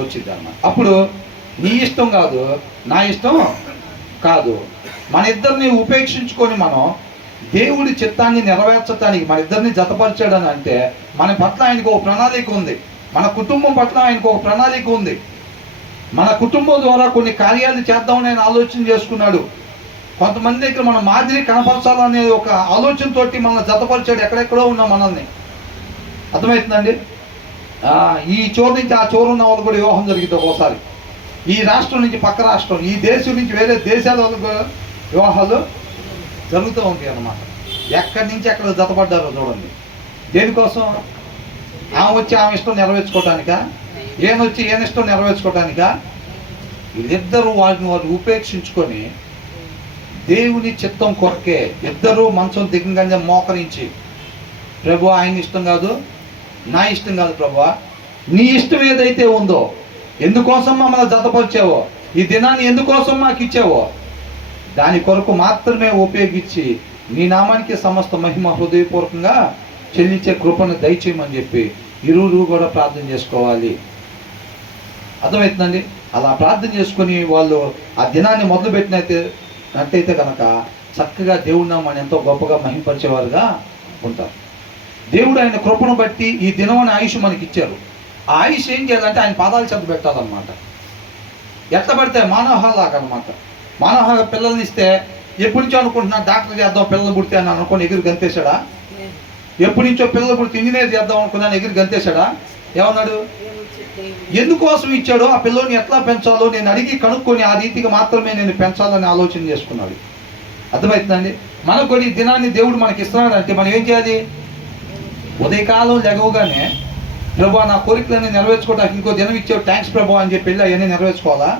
వచ్చింది అన్నమాట. అప్పుడు నీ ఇష్టం కాదు, నా ఇష్టం కాదు, మన ఇద్దరిని ఉపేక్షించుకొని మనం దేవుడి చిత్తాన్ని నెరవేర్చడానికి మన ఇద్దరిని జతపరిచాడని అంటే మన పట్ల ఆయనకు ఒక ప్రణాళిక ఉంది, మన కుటుంబం పట్ల ఆయనకు ఒక ప్రణాళిక ఉంది. మన కుటుంబం ద్వారా కొన్ని కార్యాలు చేద్దామని ఆయన ఆలోచన చేసుకున్నాడు. కొంతమంది దగ్గర మన మాదిరి కనపరచాలనే ఒక ఆలోచనతోటి మనల్ని జతపరిచాడు. ఎక్కడెక్కడో ఉన్న మనల్ని. అర్థమవుతుందండి? ఈ చోరు నుంచి ఆ చోరు ఉన్న వాళ్ళు కూడా వివాహం జరిగింది ఒక్కోసారి. ఈ రాష్ట్రం నుంచి పక్క రాష్ట్రం, ఈ దేశం నుంచి వేరే దేశాల వాళ్ళు కూడా వివాహాలు జరుగుతూ ఉంటాయి అన్నమాట. ఎక్కడి నుంచి ఎక్కడ జతపడ్డారో చూడండి. దేనికోసం? ఆమె వచ్చి ఆమె ఇష్టం నెరవేర్చుకోవటానికా, ఈయనొచ్చి ఈయన ఇష్టం నెరవేర్చుకోవటానికా? వీళ్ళిద్దరూ వాటిని వారు ఉపేక్షించుకొని దేవుని చిత్తం కొరకే ఇద్దరూ మంచం దిగంగానే మోకరించి, ప్రభు ఆయన ఇష్టం కాదు, నా ఇష్టం కాదు ప్రభు, నీ ఇష్టం ఏదైతే ఉందో, ఎందుకోసం మమ్మల్ని జతపరిచావో, ఈ దినాన్ని ఎందుకోసం మాకు ఇచ్చావో దాని కొరకు మాత్రమే ఉపయోగించి నీ నామానికి సమస్త మహిమ హృదయపూర్వకంగా చెల్లించే కృపను దయచేయమని చెప్పి ఇరువురు కూడా ప్రార్థన చేసుకోవాలి. అర్థమవుతుందండి? అలా ప్రార్థన చేసుకుని వాళ్ళు ఆ దినాన్ని మొదలుపెట్టినట్టయితే కనుక చక్కగా దేవుడి నామాన్ని ఎంతో గొప్పగా మహింపరిచేవారుగా ఉంటారు. దేవుడు ఆయన కృపను బట్టి ఈ దినం అనే ఆయుష్ మనకి ఇచ్చారు. ఆ ఆయుష్ ఏం చేయాలంటే ఆయన పాదాలు చెంత పెట్టాలన్నమాట. ఎట్లా పడితే మానవహాలాగా అనమాట. మానవహాగా పిల్లల్ని ఇస్తే ఎప్పటి నుంచో అనుకుంటున్నాను డాక్టర్ చేద్దాం పిల్లలు పుడితే అని అనుకుని ఎగిరి గంతేశాడా? ఎప్పటి నుంచో పిల్లలు పుడితే ఇంజనీర్ చేద్దాం అనుకున్నాను ఎగిరి గంతేశాడా? ఏమన్నాడు? ఎందుకోసం ఇచ్చాడో ఆ పిల్లల్ని ఎట్లా పెంచాలో నేను అడిగి కనుక్కొని ఆ రీతిగా మాత్రమే నేను పెంచాలని ఆలోచన చేసుకున్నాడు. అర్థమవుతుందండి? మనకు కూడా ఈ దినాన్ని దేవుడు మనకి ఇస్తున్నాడు అంటే మనం ఏం చేయాలి? ఉదయకాలం లెగవగానే ప్రభా నా కోరికలన్నీ నెరవేర్చుకోవడానికి ఇంకో దినం ఇచ్చావు, థ్యాంక్స్ ప్రభా అని చెప్పి వెళ్ళి అవన్నీ నెరవేర్చుకోవాలా?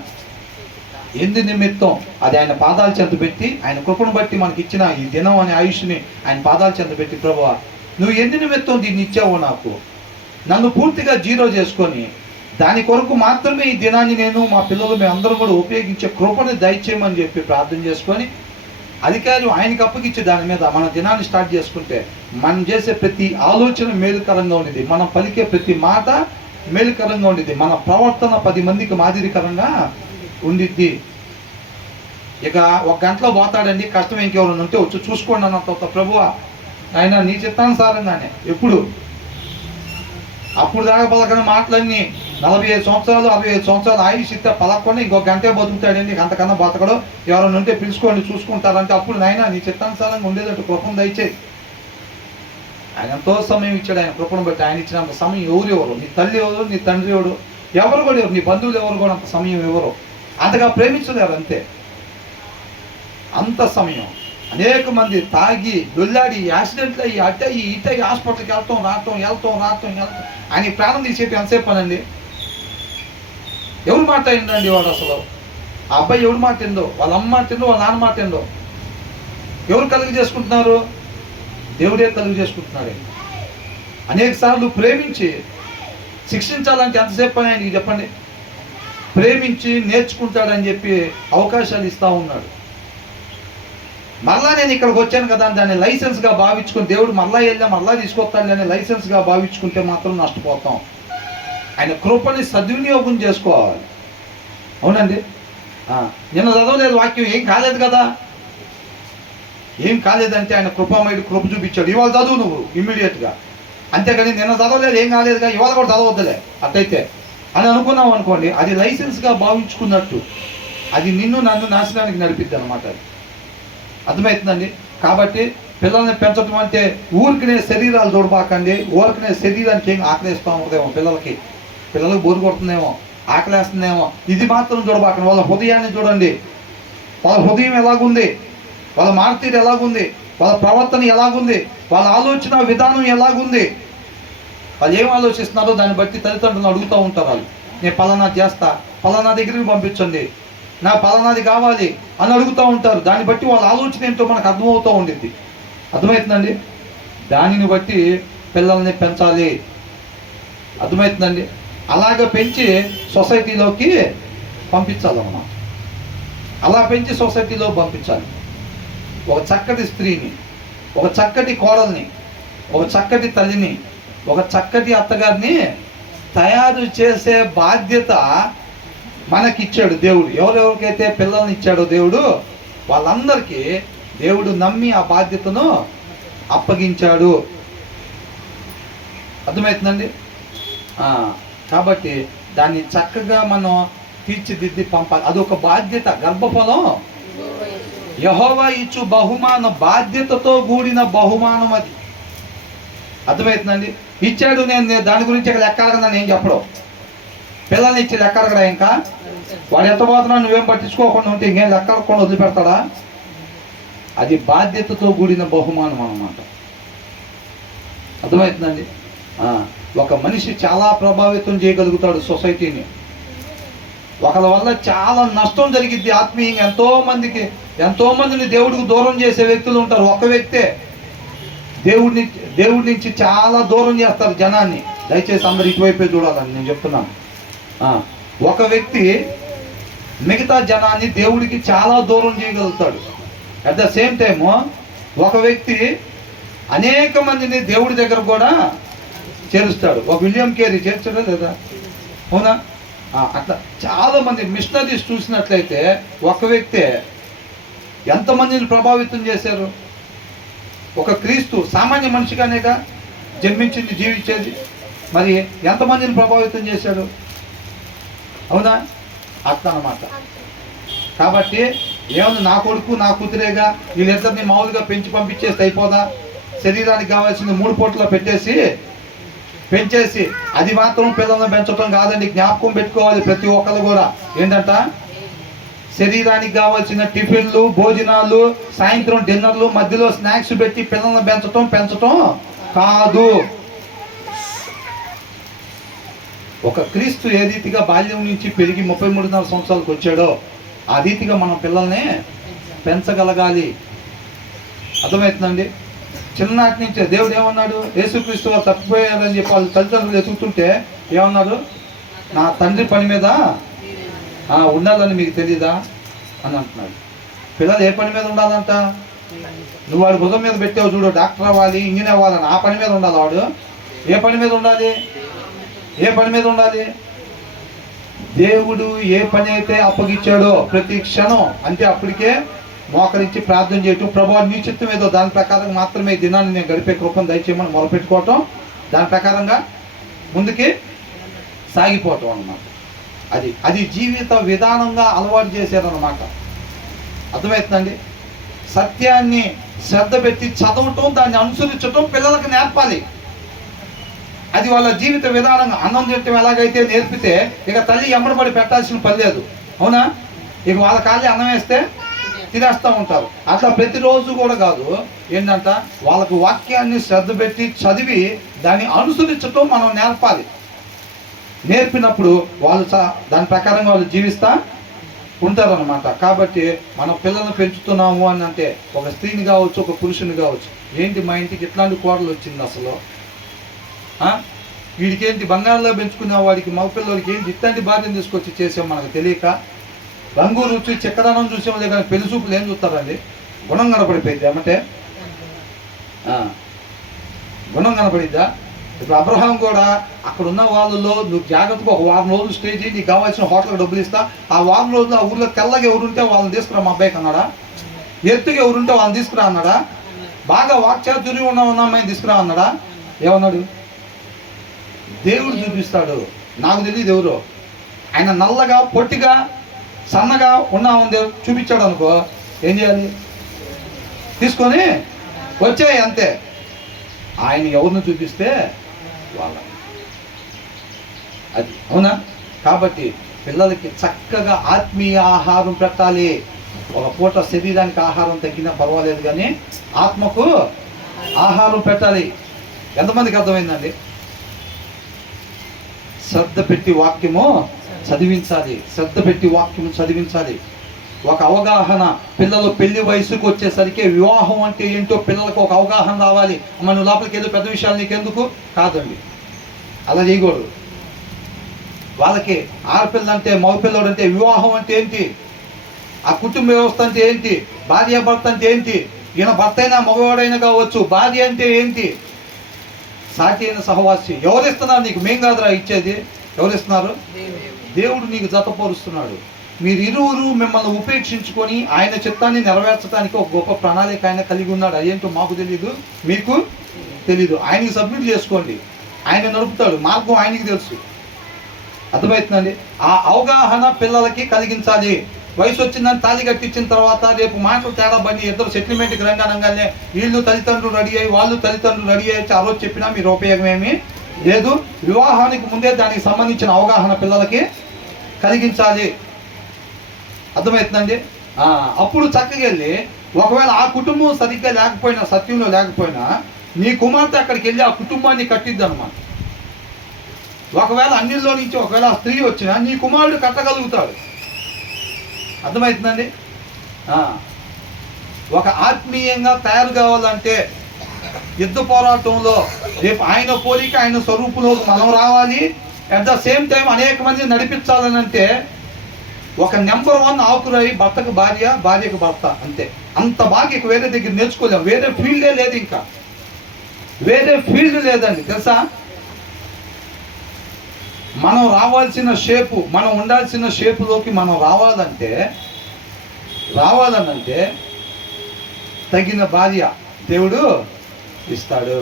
ఎందు నిమిత్తం అది ఆయన పాదాల చెంత పెట్టి, ఆయన కృపను బట్టి మనకి ఇచ్చిన ఈ దినం అనే ఆయుష్ని ఆయన పాదాల చెంత పెట్టి, ప్రభా నువ్వు ఎందు నిమిత్తం దీన్ని ఇచ్చావో నాకు, నన్ను పూర్తిగా జీరో చేసుకొని దాని కొరకు మాత్రమే ఈ దినాన్ని నేను మా పిల్లలు మేమందరం కూడా ఉపయోగించే కృపను దయచేయమని చెప్పి ప్రార్థన చేసుకొని అధికారం ఆయనకి అప్పగించి దాని మీద మన దినాన్ని స్టార్ట్ చేసుకుంటే మనం చేసే ప్రతి ఆలోచన మేలుకరంగా ఉండేది, మనం పలికే ప్రతి మాట మేలుకరంగా ఉండేది, మన ప్రవర్తన 10 మందికి మాదిరికరంగా ఉండిద్ది. ఇక 1 గంటలో పోతాడండి, కష్టం ఇంకెవరైనా ఉంటే వచ్చి చూసుకోండి అన్నంత ప్రభువా ఆయన నీ చిత్తానుసారంగానే. ఎప్పుడు అప్పుడు దాకా పలకని మాటలన్నీ 45 సంవత్సరాలు 65 సంవత్సరాలు ఆయుష్ ఇస్తే పలక్కొని 1 గంటే బతుకుతాడండి, అంతకన్నా బతకడం. ఎవరైనా ఉంటే పిలుచుకోండి చూసుకుంటారంటే అప్పుడు నాయన నీ చిత్తానుసారంగా ఉండేటట్టు కృపను దయచేయి. ఆయన ఎంతో సమయం ఇచ్చాడు, ఆయన కృపను బట్టి. ఆయన ఇచ్చినంత సమయం ఎవరు, నీ తల్లి ఎవరు, నీ తండ్రి ఎవరు, ఎవరు కూడా ఎవరు, నీ బంధువులు ఎవరు కూడా అంత సమయం ఎవరు, అంతగా ప్రేమించలేరు అంతే. అంత సమయం అనేక మంది తాగి దొల్లాడి యాక్సిడెంట్లు అయ్యి అట్టయి ఇట్టయి హాస్పిటల్కి వెళ్తాం. ఆయన ప్రాణం తీసేటి ఎంతసేపు అనండి. ఎవరు మాట్లాడిందండి వాడు అసలు? ఆ అబ్బాయి ఎవరు మాట్లాడిందో, వాళ్ళ అమ్మ మాట్లాడిందో, వాళ్ళ నాన్న మాట్లాడిందో, ఎవరు కలుగు చేసుకుంటున్నారు? దేవుడే కలుగు చేసుకుంటున్నాడు. అనేక సార్లు ప్రేమించి శిక్షించాలంటే ఎంతసేపు అని ఆయనకి చెప్పండి. ప్రేమించి నేర్చుకుంటాడని చెప్పి అవకాశాలు ఇస్తూ ఉన్నాడు. మరలా నేను ఇక్కడికి వచ్చాను కదా దాన్ని లైసెన్స్గా భావించుకుని దేవుడు మరలా తీసుకొస్తాను అని లైసెన్స్గా భావించుకుంటే మాత్రం నష్టపోతాం. ఆయన కృపని సద్వినియోగం చేసుకోవాలి. అవునండి. నిన్న చదవలేదు వాక్యం, ఏం కాలేదు కదా. ఏం కాలేదంటే ఆయన కృపామయుడు కృప చూపించాడు. ఇవాళ చదువు నువ్వు ఇమ్మీడియట్గా, అంతేగాని నిన్న చదవలేదు ఏం కాలేదుగా ఇవాళ కూడా చదవద్దులే అట్టయితే అని అనుకున్నాం అనుకోండి, అది లైసెన్స్గా భావించుకున్నట్టు అది నన్ను నాశనానికి నడిపిద్ది అనమాట. అర్థమవుతుందండి. కాబట్టి పిల్లల్ని పెంచడం అంటే ఊరికినే శరీరాలు చూడబాకండి. ఊరికినే శరీరానికి ఏం ఆకలిస్తూ ఉంటుందేమో, పిల్లలకు బోరు కొడుతుందేమో, ఆకలేస్తుందేమో, ఇది మాత్రం చూడబాకండి. వాళ్ళ హృదయాన్ని చూడండి. వాళ్ళ హృదయం ఎలాగుంది, వాళ్ళ మార్తీరు ఎలాగుంది, వాళ్ళ ప్రవర్తన ఎలాగుంది, వాళ్ళ ఆలోచన విధానం ఎలాగుంది, వాళ్ళు ఏం ఆలోచిస్తున్నారో దాన్ని బట్టి తల్లిదండ్రులను అడుగుతూ ఉంటారు. వాళ్ళు నేను పలానా చేస్తా, పలానా దగ్గరికి పంపించండి, నా పలానాది కావాలి అని అడుగుతూ ఉంటారు. దాన్ని బట్టి వాళ్ళ ఆలోచన ఏంటో మనకు అర్థమవుతూ ఉండిద్ది. అర్థమవుతుందండి. దానిని బట్టి పిల్లల్ని పెంచాలి. అర్థమవుతుందండి. అలాగ పెంచి సొసైటీలోకి పంపించాలన్నమాట. అలా పెంచి సొసైటీలో పంపించాలి. ఒక చక్కటి స్త్రీని, ఒక చక్కటి కోడల్ని, ఒక చక్కటి తల్లిని, ఒక చక్కటి అత్తగారిని తయారు చేసే బాధ్యత మనకిచ్చాడు దేవుడు. ఎవరెవరికైతే పిల్లల్ని ఇచ్చాడో దేవుడు, వాళ్ళందరికీ దేవుడు నమ్మి ఆ బాధ్యతను అప్పగించాడు. అర్థమవుతుందండి. కాబట్టి దాన్ని చక్కగా మనం తీర్చిదిద్ది పంపాలి. అదొక బాధ్యత. గర్భఫలం యెహోవా ఇచ్చు బహుమానం, బాధ్యతతో కూడిన బహుమానం అది. అర్థమవుతుందండి. ఇచ్చాడు, నేను దాని గురించి ఇక్కడ లెక్క అడగదా, నేను చెప్పడం. పిల్లల్ని ఇచ్చి లెక్క అడగడా? ఇంకా వాడు ఎంత పోతున్నా నువ్వేం పట్టించుకోకుండా ఉంటే ఇంకేం లెక్క అడగకుండా వదిలిపెడతాడా? అది బాధ్యతతో కూడిన బహుమానం అన్నమాట. అర్థమవుతుందండి. ఒక మనిషి చాలా ప్రభావితం చేయగలుగుతాడు సొసైటీని. ఒకరి వల్ల చాలా నష్టం జరిగిద్ది ఆత్మీయంగా. ఎంతో మందిని దేవుడికి దూరం చేసే వ్యక్తులు ఉంటారు. ఒక వ్యక్తే దేవుడి నుంచి చాలా దూరం చేస్తారు జనాన్ని. దయచేసి అందరు ఇటువైపే చూడాలని నేను చెప్తున్నాను. ఒక వ్యక్తి మిగతా జనాన్ని దేవుడికి చాలా దూరం చేయగలుగుతాడు. అట్ ద సేమ్ టైము ఒక వ్యక్తి అనేక మందిని దేవుడి దగ్గర కూడా చేరుస్తాడు. ఒక విలియం కేరీ చేర్చడా లేదా? అవునా? అట్లా చాలా మంది మిషనరీస్ చూసినట్లయితే ఒక వ్యక్తే ఎంతమందిని ప్రభావితం చేశారు. ఒక క్రీస్తు సామాన్య మనిషిగానేగా జన్మించింది, జీవించేది. మరి ఎంతమందిని ప్రభావితం చేశాడు? అవునా? అట్లా అన్నమాట. కాబట్టి ఏమన్నా నా కొడుకు నా కూతురేగా, వీళ్ళిద్దరిని మామూలుగా పెంచి పంపించేస్తే అయిపోదా? శరీరానికి కావాల్సింది 3 పూటలో పెంచేసి అది మాత్రం పిల్లలను పెంచడం కాదండి. జ్ఞాపకం పెట్టుకోవాలి ప్రతి ఒక్కరు కూడా. ఏంటంట? శరీరానికి కావాల్సిన టిఫిన్లు, భోజనాలు, సాయంత్రం డిన్నర్లు, మధ్యలో స్నాక్స్ పెట్టి పిల్లలను పెంచటం కాదు. ఒక క్రీస్తు ఏ రీతిగా బాల్యం నుంచి పెరిగి 33.5 సంవత్సరాలకు వచ్చాడో ఆ రీతిగా మనం పిల్లల్ని పెంచగలగాలి. అర్థమవుతుందండి. చిన్ననాటి నుంచే దేవుడు ఏమన్నాడు? యేసుక్రీస్తు వాళ్ళు తప్పిపోయారని చెప్పి వాళ్ళు తల్లిదండ్రులు ఎదుగుతుంటే ఏమన్నారు? నా తండ్రి పని మీద ఉండాలని మీకు తెలీదా అని అంటున్నాడు. పిల్లలు ఏ పని మీద ఉండాలంట? నువ్వు వాడి భుజం మీద పెట్టావు చూడు, డాక్టర్ అవ్వాలి, ఇంజనీర్ అవ్వాలని. ఆ పని మీద ఉండాలి వాడు. ఏ పని మీద ఉండాలి? దేవుడు ఏ పని అయితే అప్పగించాడో ప్రతి క్షణం అంటే అప్పటికే మోకరించి ప్రార్థన చేయటం, ప్రభువా నీ చిత్తం ఏదో దాని ప్రకారం మాత్రమే ఈ దినాన్ని నేను గడిపే కృపను దయచేయమని మొదలుపెట్టుకోవటం, దాని ప్రకారంగా ముందుకి సాగిపోవటం అన్నమాట. అది జీవిత విధానంగా అలవాటు చేశారన్నమాట. అర్థమవుతుందండి? సత్యాన్ని శ్రద్ధ పెట్టి చదవటం, దాన్ని అనుసరించటం పిల్లలకు నేర్పాలి. అది వాళ్ళ జీవిత విధానంగా. అన్నం తినటం ఎలాగైతే నేర్పితే ఇక తల్లి ఎమ్మడబడి పెట్టాల్సిన పని లేదు, అవునా? ఇక వాళ్ళ కాళ్ళే అన్నం వేస్తే తినేస్తూ ఉంటారు. అట్లా ప్రతిరోజు కూడా కాదు, ఏంటంట వాళ్ళకు వాక్యాన్ని శ్రద్ధ పెట్టి చదివి దాన్ని అనుసరించటం మనం నేర్పాలి. నేర్పినప్పుడు వాళ్ళు దాని ప్రకారంగా వాళ్ళు జీవిస్తూ ఉంటారన్నమాట. కాబట్టి మనం పిల్లల్ని పెంచుతున్నాము అని అంటే ఒక స్త్రీని కావచ్చు, ఒక పురుషుని కావచ్చు, ఏంటి మా ఇంటికి ఇట్లాంటి కోడలు వచ్చింది అసలు, వీడికేంటి బంగారంలో పెంచుకునే వాడికి మగపిల్లలకి ఏంటి ఇట్లాంటి బాధ్యత తీసుకొచ్చి చేసాం మనకు తెలియక. రంగు రుచి చక్కదనం చూసేవాళ్ళే కానీ పెళ్లి చూపులు ఏం చూస్తారండి? గుణం కనపడిపోయింది ఏమంటే గుణం కనపడిద్దా? ఇప్పుడు అబ్రహాం కూడా అక్కడ ఉన్న వాళ్ళలో నువ్వు జాగ్రత్తగా ఒక వారం రోజులు స్టే చేయి, నీకు కావాల్సిన హోటల్కి డబ్బులు ఇస్తా, ఆ వారం రోజులు ఆ ఊర్లో తెల్లగా ఎవరుంటే వాళ్ళని తీసుకురా మా అబ్బాయికి అన్నాడా? ఎత్తుగా ఎవరుంటే వాళ్ళని తీసుకురా అన్నాడా? బాగా వాక్చాతుర్యం ఉన్న అమ్మాయిని తీసుకురా అన్నాడా? ఏమన్నాడు? దేవుడు చూపిస్తాడు. నాకు తెలియదు ఎవరు. ఆయన నల్లగా పొట్టిగా సన్నగా ఉన్నామని చూపించాడు అనుకో, ఏం చేయాలి? తీసుకొని వచ్చాయి అంతే. ఆయన ఎవరిని చూపిస్తే వాళ్ళ అది, అవునా? కాబట్టి పిల్లలకి చక్కగా ఆత్మీయ ఆహారం పెట్టాలి. ఒక పూట శరీరానికి ఆహారం తగ్గినా పర్వాలేదు కానీ ఆత్మకు ఆహారం పెట్టాలి. ఎంతమందికి అర్థమైందండి? శ్రద్ధ పెట్టి వాక్యము చదివించాలి, శ్రద్ధ పెట్టి వాక్యము చదివించాలి. ఒక అవగాహన, పిల్లలు పెళ్లి వయసుకు వచ్చేసరికి వివాహం అంటే ఏంటో పిల్లలకు ఒక అవగాహన రావాలి. మన లోపలికి ఏదో పెద్ద విషయాలు నీకెందుకు కాదండి, అలా చేయకూడదు. వాళ్ళకి ఆడపిల్ల అంటే మగపిల్లడు అంటే వివాహం అంటే ఏంటి, ఆ కుటుంబ వ్యవస్థ అంటే ఏంటి, భార్య భర్త అంటే ఏంటి, ఈయన భర్త అయినా మగవాడైనా కావచ్చు, భార్య అంటే ఏంటి, సాటి అయిన సహవాసి. ఎవరిస్తున్నారు నీకు? మేం కాదురా ఇచ్చేది. ఎవరిస్తున్నారు? దేవుడు నీకు జతపరుస్తున్నాడు. మీరు ఇరువురు మిమ్మల్ని ఉపేక్షించుకొని ఆయన చిత్తాన్ని నెరవేర్చడానికి ఒక గొప్ప ప్రణాళిక ఆయన కలిగి ఉన్నాడు. అదేంటో మాకు తెలీదు, మీకు తెలీదు. ఆయనకి సబ్మిట్ చేసుకోండి, ఆయన నడుపుతాడు, మార్గం ఆయనకి తెలుసు. అర్థమవుతుందండి? ఆ అవగాహన పిల్లలకి కలిగించాలి. వయసు వచ్చిందని తాళి కట్టించిన తర్వాత రేపు మాటలు తేడా బండి ఇద్దరు సెటిల్మెంట్కి రంగానంగానే వీళ్ళు తల్లిదండ్రులు రెడీ అయ్యి వాళ్ళు తల్లిదండ్రులు రెడీ అయ్యి ఆ రోజు చెప్పినా మీరు ఉపయోగం ఏమీ లేదు. వివాహానికి ముందే దానికి సంబంధించిన అవగాహన పిల్లలకి కలిగించాలి. అర్థమవుతుందండి? అప్పుడు చక్కగా వెళ్ళి ఒకవేళ ఆ కుటుంబం సరిగ్గా లేకపోయినా, సత్యంలో లేకపోయినా, నీ కుమార్తె అక్కడికి వెళ్ళి ఆ కుటుంబాన్ని కట్టిద్ది అనమాట. ఒకవేళ అన్నిల్లో నుంచి ఒకవేళ ఆ స్త్రీ వచ్చినా నీ కుమారుడు కట్టగలుగుతాడు. అర్థమవుతుందండి? ఒక ఆత్మీయంగా తయారు కావాలంటే యుద్ధ పోరాటంలో రేపు ఆయన పోలిక ఆయన స్వరూపంలోకి మనం రావాలి. అట్ ద సేమ్ టైం అనేక మంది నడిపించాలని అంటే ఒక నెంబర్ 1 ఆకురై భర్తకు భార్య, భార్యకు భర్త, అంతే. అంత బాగా ఇక వేరే దగ్గర నేర్చుకోలేము. వేరే ఫీల్డే లేదు, ఇంకా వేరే ఫీల్డ్ లేదండి. తెలుసా? మనం రావాల్సిన షేపు, మనం ఉండాల్సిన షేపులోకి మనం రావాలంటే తగిన భార్య దేవుడు ఇస్తాడు,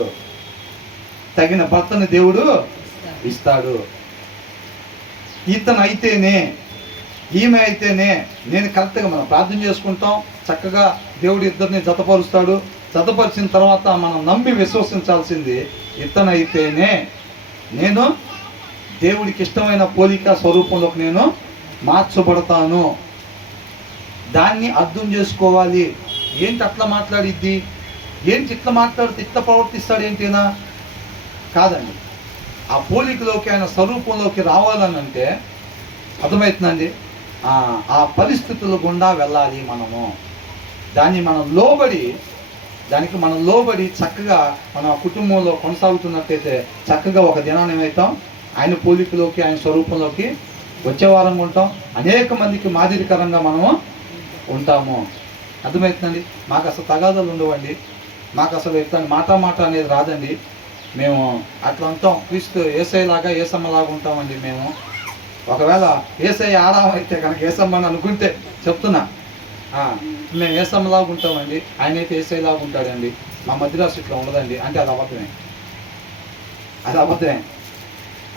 తగిన భర్తను దేవుడు ఇస్తాడు. ఇతను అయితేనే, ఈమె అయితేనే నేను కరెక్ట్గా మనం ప్రార్థన చేసుకుంటాం, చక్కగా దేవుడు ఇద్దరిని జతపరుస్తాడు. జతపరిచిన తర్వాత మనం నమ్మి విశ్వసించాల్సింది ఇతను అయితేనే నేను దేవుడికి ఇష్టమైన పోలిక స్వరూపంలోకి నేను మార్చబడతాను. దాన్ని అర్థం చేసుకోవాలి. ఏంటి అట్లా మాట్లాడిద్ది, ఏంటి ఇట్లా మాట్లాడితే ఇట్లా ప్రవర్తిస్తాడు ఏంటినా కాదండి. ఆ పోలికలోకి ఆయన స్వరూపంలోకి రావాలని అంటే అర్థమవుతుందండి, ఆ పరిస్థితుల గుండా వెళ్ళాలి మనము. దానికి మనం లోబడి చక్కగా మన కుటుంబంలో కొనసాగుతున్నట్టయితే చక్కగా ఒక దినాన్ని ఏమవుతాం, ఆయన పోలికలోకి ఆయన స్వరూపంలోకి వచ్చే వారంగా ఉంటాం. అనేక మందికి మాదిరికరంగా మనము ఉంటాము. అర్థమవుతుందండి? మాకు అసలు తగాదాలు ఉండవండి, మాకు అసలు ఇట్లా మాట అనేది రాదండి. మేము అట్లా ఉంటాం, క్రీస్తు ఏసైలాగా ఏసమ్మలాగా ఉంటామండి. మేము ఒకవేళ ఏసయ్య ఆడాం అయితే కనుక ఏసమ్మని అనుకుంటే చెప్తున్నా, మేము ఏసమ్మలాగా ఉంటామండి, ఆయన అయితే ఏసయ్యలాగా ఉంటాడండి, మా మధ్యలో ఇట్లా ఉండదండి అంటే అది అబద్ధమే. అది అబద్ధమే.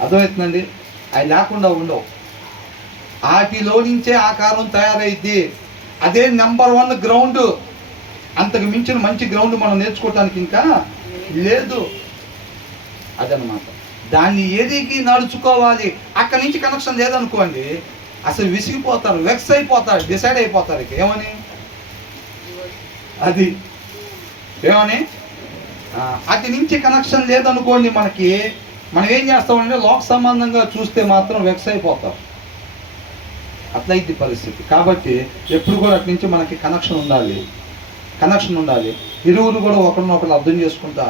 అర్థమవుతుందండి. అవి లేకుండా ఉండవు. వాటిలో నుంచే ఆకారం తయారైద్ది. అదే నెంబర్ 1 గ్రౌండ్. అంతకు మించిన మంచి గ్రౌండ్ మనం నేర్చుకోవటానికి ఇంకా లేదు. అదనమాట. దాన్ని ఎదిగి నడుచుకోవాలి. అక్కడి నుంచి కనెక్షన్ లేదనుకోండి, అసలు విసిగిపోతారు, వెక్స్ అయిపోతారు, డిసైడ్ అయిపోతారు. ఇక ఏమని అది ఏమని అటు నుంచి కనెక్షన్ లేదనుకోండి మనకి, మనం ఏం చేస్తామంటే లోక సంబంధంగా చూస్తే మాత్రం వెక్స్ అయిపోతాం. అట్లయిద్ది పరిస్థితి. కాబట్టి ఎప్పుడు కూడా అటు నుంచి మనకి కనెక్షన్ ఉండాలి. ఇరువురు కూడా ఒకరినొకరు అర్థం చేసుకుంటా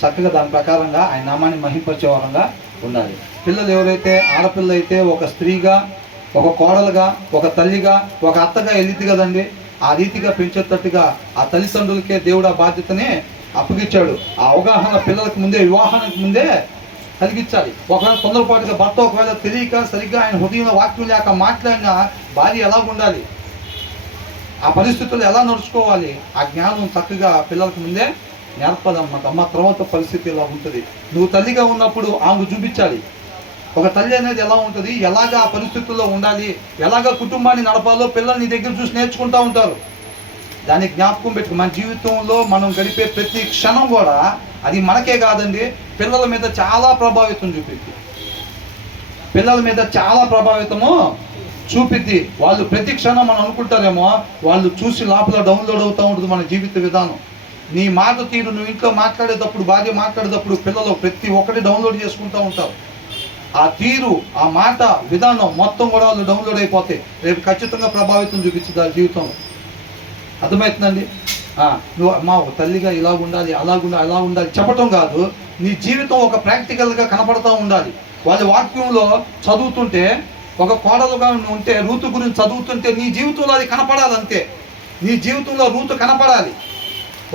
చక్కగా దాని ప్రకారంగా ఆయన నామాన్ని మహింపరిచే వారంగా ఉండాలి. పిల్లలు ఎవరైతే ఆడపిల్ల అయితే ఒక స్త్రీగా, ఒక కోడలుగా, ఒక తల్లిగా, ఒక అత్తగా వెళ్ళిద్ది కదండి. ఆ రీతిగా పెంచేటట్టుగా ఆ తల్లిదండ్రులకే దేవుడు ఆ బాధ్యతని అప్పగించాడు. ఆ అవగాహన పిల్లలకు ముందే, వివాహానికి ముందే కలిగించాలి. ఒకవేళ తొందరపాటుగా భర్త ఒకవేళ తెలియక సరిగ్గా ఆయన హృదయంలో వాక్యం లేక మాట్లాడిన భార్య ఎలా ఉండాలి, ఆ పరిస్థితుల్లో ఎలా నడుచుకోవాలి, ఆ జ్ఞానం చక్కగా పిల్లలకు ముందే నేర్పదన్నమాట. అమ్మ తర్వాత పరిస్థితి ఎలా ఉంటుంది, నువ్వు తల్లిగా ఉన్నప్పుడు ఆమెకు చూపించాలి. ఒక తల్లి అనేది ఎలా ఉంటుంది, ఎలాగా ఆ పరిస్థితుల్లో ఉండాలి, ఎలాగా కుటుంబాన్ని నడపాలో పిల్లల్ని దగ్గర చూసి నేర్చుకుంటూ ఉంటారు. దాన్ని జ్ఞాపకం పెట్టుకు మన జీవితంలో మనం గడిపే ప్రతి క్షణం కూడా అది మనకే కాదండి, పిల్లల మీద చాలా ప్రభావితం చూపిద్ది. వాళ్ళు ప్రతి క్షణం మనం అనుకుంటారేమో, వాళ్ళు చూసి లోపల డౌన్లోడ్ అవుతూ ఉంటుంది మన జీవిత విధానం. నీ మాట తీరు, నువ్వు ఇంట్లో మాట్లాడేటప్పుడు, భార్య మాట్లాడేటప్పుడు పిల్లలు ప్రతి ఒక్కటి డౌన్లోడ్ చేసుకుంటూ ఉంటారు. ఆ తీరు, ఆ మాట విధానం మొత్తం కూడా వాళ్ళు డౌన్లోడ్ అయిపోతాయి. రేపు ఖచ్చితంగా ప్రభావితం చూపించింది ఆ జీవితంలో. అర్థమవుతుందండి. నువ్వు అమ్మా ఒక తల్లిగా ఇలా ఉండాలి, అలా ఉండాలి చెప్పటం కాదు, నీ జీవితం ఒక ప్రాక్టికల్గా కనపడుతూ ఉండాలి. వాళ్ళ వాక్యంలో చదువుతుంటే, ఒక కోడలుగా ఉంటే రూతు గురించి చదువుతుంటే నీ జీవితంలో అది కనపడాలి. అంతే, నీ జీవితంలో రూతు కనపడాలి.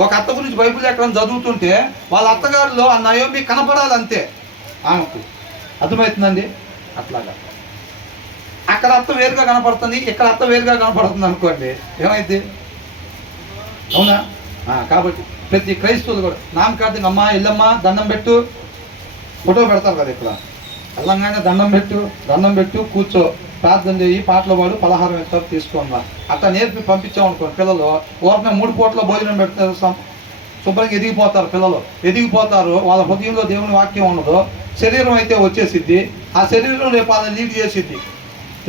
ఒక అత్త గురించి బైబిల్ ఎక్కడ చదువుతుంటే వాళ్ళ అత్తగారిలో ఆ నయోమి కనపడాలి. అంతే ఆమెకు. అర్థమవుతుందండి. అట్లాగా అక్కడ అత్త వేరుగా కనపడుతుంది, ఇక్కడ అత్త వేరుగా కనపడుతుంది అనుకోండి, ఏమైంది? అవునా? కాబట్టి ప్రతి క్రైస్తవులు కూడా నామకార్థంగా అమ్మా ఇల్లమ్మా దండం పెట్టు, ఫోటో పెడతారు కదా ఇక్కడ, వెళ్ళంగానే దండం పెట్టు కూర్చో, ప్రార్థన చేయి, పాటలు పాడు, పలహారం ఎత్తారు తీసుకోండి. అట్లా నేర్పి పంపించామనుకోండి, పిల్లలు ఓరిన 3 పూట్ల భోజనం పెడతారు, శుభ్రంగా ఎదిగిపోతారు. వాళ్ళ హృదయంలో దేవుని వాక్యం ఉండదు. శరీరం అయితే వచ్చేసిద్ది. ఆ శరీరం రేపు వాళ్ళని లీడ్ చేసిద్ది.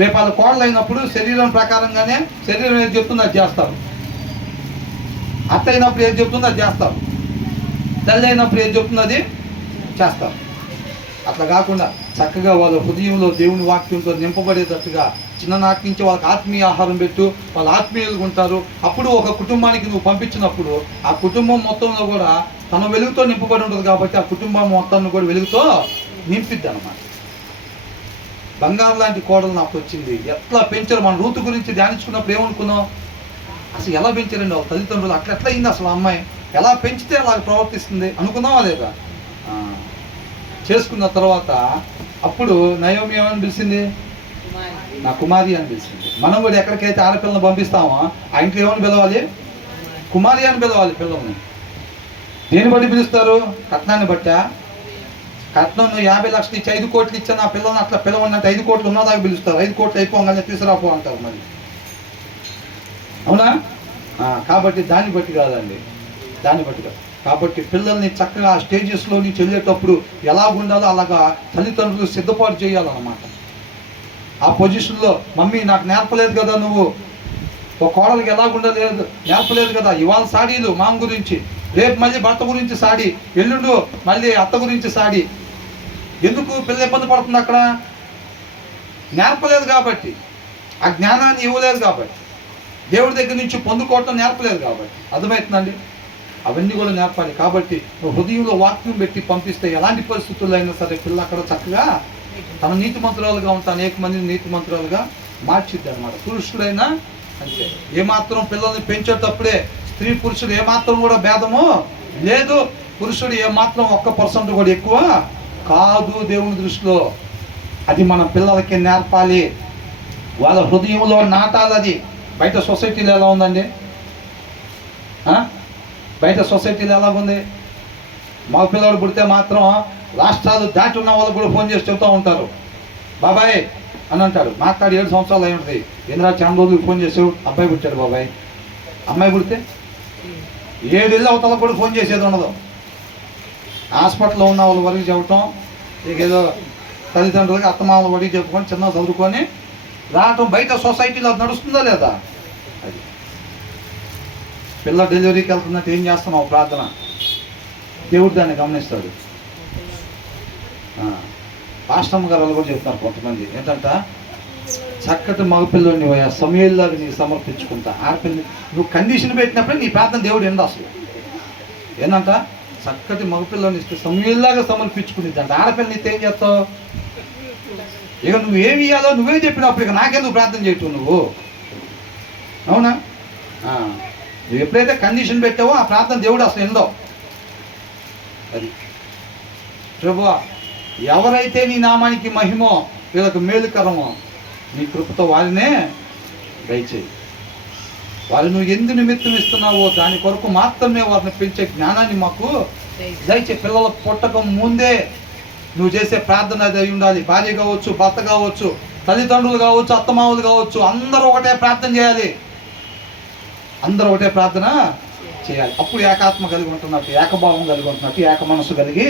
రేపు వాళ్ళ కోడలు అయినప్పుడు శరీరం ప్రకారంగానే శరీరం ఏది చెప్తుందో అది చేస్తారు. అత్త అయినప్పుడు ఏది చెప్తుందో అది చేస్తారు. తల్లి అయినప్పుడు ఏది చెప్తుందో అది చేస్తారు. అట్లా కాకుండా చక్కగా వాళ్ళ హృదయంలో దేవుని వాక్యంతో నింపబడేటట్టుగా చిన్ననాటి నుంచి వాళ్ళకి ఆత్మీయ ఆహారం పెట్టు, వాళ్ళు ఆత్మీయులుగా ఉంటారు. అప్పుడు ఒక కుటుంబానికి నువ్వు పంపించినప్పుడు ఆ కుటుంబం మొత్తంలో కూడా తన వెలుగుతో నింపబడి ఉంటుంది. కాబట్టి ఆ కుటుంబం మొత్తాన్ని కూడా వెలుగుతో నింపిద్ది అన్నమాట. బంగారు లాంటి కోడలు నాకు వచ్చింది. ఎట్లా పెంచారు? మన రూతు గురించి ధ్యానించుకున్నప్పుడు ఏమనుకున్నాం? అసలు ఎలా పెంచారండి వాళ్ళ తల్లిదండ్రులు? ఎట్లా అయింది అసలు అమ్మాయి? ఎలా పెంచితే అలా ప్రవర్తిస్తుంది అనుకున్నావా లేదా? చేసుకున్న తర్వాత అప్పుడు నయోమి ఏమని పిలిచింది? నా కుమారి అని పిలిచింది. మనం కూడా ఎక్కడికైతే ఆడపిల్లని పంపిస్తామో ఆ ఇంట్లో ఏమని పిలవాలి? కుమారి అని పిలవాలి పిల్లల్ని. దేని బట్టి పిలుస్తారు? కట్నాన్ని బట్టా? కట్నం 50 లక్షలు ఇచ్చి 5 కోట్లు ఇచ్చా నా పిల్లల్ని అట్లా పిలవనంటే 5 కోట్లు ఉన్నదాకా పిలుస్తారు. 5 కోట్లు అయిపోగానే తీసుకురాపో అంటారు మరి. అవునా? కాబట్టి దాన్ని బట్టి కాదండి, దాన్ని బట్టి కాదు. కాబట్టి పిల్లల్ని చక్కగా ఆ స్టేజెస్లో నుంచి వెళ్ళేటప్పుడు ఎలా ఉండాలో అలాగా తల్లిదండ్రులు సిద్ధపాటు చేయాలన్నమాట. ఆ పొజిషన్లో మమ్మీ నాకు నేర్పలేదు కదా, నువ్వు ఒక కోడలికి ఎలా ఉండలేదు నేర్పలేదు కదా. ఇవాళ సాడీలు మామ గురించి, రేపు మళ్ళీ భర్త గురించి సాడీ, ఎల్లుండు మళ్ళీ అత్త గురించి సాడీ. ఎందుకు? పిల్ల ఇబ్బంది పడుతుంది అక్కడ. నేర్పలేదు కాబట్టి, ఆ జ్ఞానాన్ని ఇవ్వలేదు కాబట్టి, దేవుడి దగ్గర నుంచి పొందుకోవటం నేర్పలేదు కాబట్టి. అర్థమవుతుందండి. అవన్నీ కూడా నేర్పాలి. కాబట్టి హృదయంలో వాక్యం పెట్టి పంపిస్తే ఎలాంటి పరిస్థితుల్లో అయినా సరే పిల్ల అక్కడ చక్కగా తన నీతిమంతురాలుగా ఉంటా, అనేక మందిని నీతిమంతురాలుగా మార్చిద్ది అనమాట. పురుషుడైనా అంతే. ఏమాత్రం పిల్లల్ని పెంచేటప్పుడే స్త్రీ పురుషుడు ఏమాత్రం కూడా భేదము లేదు. పురుషుడు ఏమాత్రం 1% కూడా ఎక్కువ కాదు దేవుని దృష్టిలో. అది మన పిల్లలకి నేర్పాలి, వాళ్ళ హృదయంలో నాటాలి. అది బయట సొసైటీలో ఎలా ఉందండి? బయట సొసైటీలో ఎలాగుంది? మగ పిల్లలు పుడితే మాత్రం రాష్ట్రాలు దాటి ఉన్న వాళ్ళు కూడా ఫోన్ చేసి చెబుతూ ఉంటారు, బాబాయ్ అని అంటాడు. మాట్లాడి 7 సంవత్సరాలు అయి ఉంటుంది. ఇంద్రా చాలా రోజులు ఫోన్ చేసావు, అబ్బాయి పుట్టాడు బాబాయ్. అమ్మాయి పుడితే 7 ఇళ్ళు అవతల కూడా ఫోన్ చేసేది ఉండదు. హాస్పిటల్లో ఉన్న వాళ్ళ వరకు చెప్పటం, ఇక ఏదో తల్లిదండ్రులకి అత్తమామల వరకు చెప్పుకొని చిన్న చదువుకొని రావటం. బయట సొసైటీలో అది నడుస్తుందా లేదా? అది పిల్ల డెలివరీకి వెళ్తున్నట్టు ఏం చేస్తున్నావు ప్రార్థన, దేవుడు దాన్ని గమనిస్తాడు. పాస్టమ్మ గారు వాళ్ళు కూడా చెప్తున్నారు కొంతమంది ఏంటంట, చక్కటి మగపిల్లని సమయంలాగా నీకు సమర్పించుకుంటా. ఆడపిల్లని నువ్వు కండిషన్ పెట్టినప్పుడే నీ ప్రార్థన దేవుడు ఎందు అసలు ఏంటంట, చక్కటి మగపిల్లని ఇస్తే సమయంలాగా సమర్పించుకునేదంట. ఆడపిల్లని ఇస్తే ఏం చేస్తావు? ఇక నువ్వేమి ఇవ్వాలో నువ్వే చెప్పినప్పుడు ఇక నాకెందుకు ప్రార్థన చేయటం నువ్వు? అవునా? నువ్వు ఎప్పుడైతే కండిషన్ పెట్టావో ఆ ప్రార్థన దేవుడు అసలు ఎందో. అది ప్రభువా, ఎవరైతే నీ నామానికి మహిమో వీళ్ళకు మేలుకరమో నీ కృపతో వారినే దయచేయి. వాళ్ళు నువ్వు ఎందు నిమిత్తం ఇస్తున్నావో దాని కొరకు మాత్రమే వారిని పెంచే జ్ఞానాన్ని మాకు దయచేయి. పిల్లల పుట్టకం ముందే నువ్వు చేసే ప్రార్థన అది అయి ఉండాలి. భార్య కావచ్చు, భర్త కావచ్చు, తల్లిదండ్రులు కావచ్చు, అత్తమావులు కావచ్చు, అందరూ ఒకటే ప్రార్థన చేయాలి. అందరూ ఒకటే ప్రార్థన చేయాలి. అప్పుడు ఏకాత్మ కలిగి ఉంటున్నట్టు, ఏకభావం కలిగి ఉంటున్నట్టు, ఏక మనసు కలిగి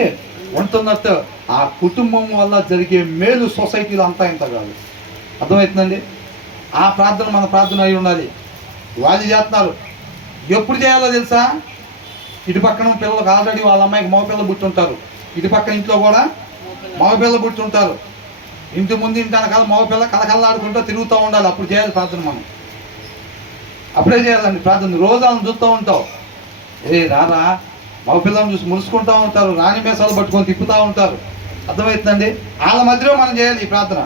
ఉంటున్నట్టు. ఆ కుటుంబం వల్ల జరిగే మేలు సొసైటీలో అంతా ఇంత కాదు. అర్థమవుతుందండి? ఆ ప్రార్థన మన ప్రార్థన అయి ఉండాలి. వాళ్ళు చేస్తున్నారు, ఎప్పుడు చేయాలో తెలుసా? ఇటు పక్కన పిల్లలకు ఆల్రెడీ వాళ్ళ అమ్మాయికి మగపిల్లలు పుట్టుంటారు, ఇటు పక్కన ఇంట్లో కూడా మగపిల్లలు పుట్టుంటారు. ఇంటి ముందు ఇంటి వెనకాల మగపిల్ల కలకల్లాడుకుంటూ తిరుగుతూ ఉండాలి. అప్పుడు చేయాలి ప్రార్థన. మనం అప్పుడే చేయాలండి ప్రార్థన. రోజు వాళ్ళని చూస్తూ ఉంటావు, రారా మగపిల్లలను చూసి మురుసుకుంటూ ఉంటారు, రాణి మేసాలు పట్టుకొని తిప్పుతూ ఉంటారు. అర్థమవుతుందండి? వాళ్ళ మధ్యలో మనం చేయాలి ఈ ప్రార్థన.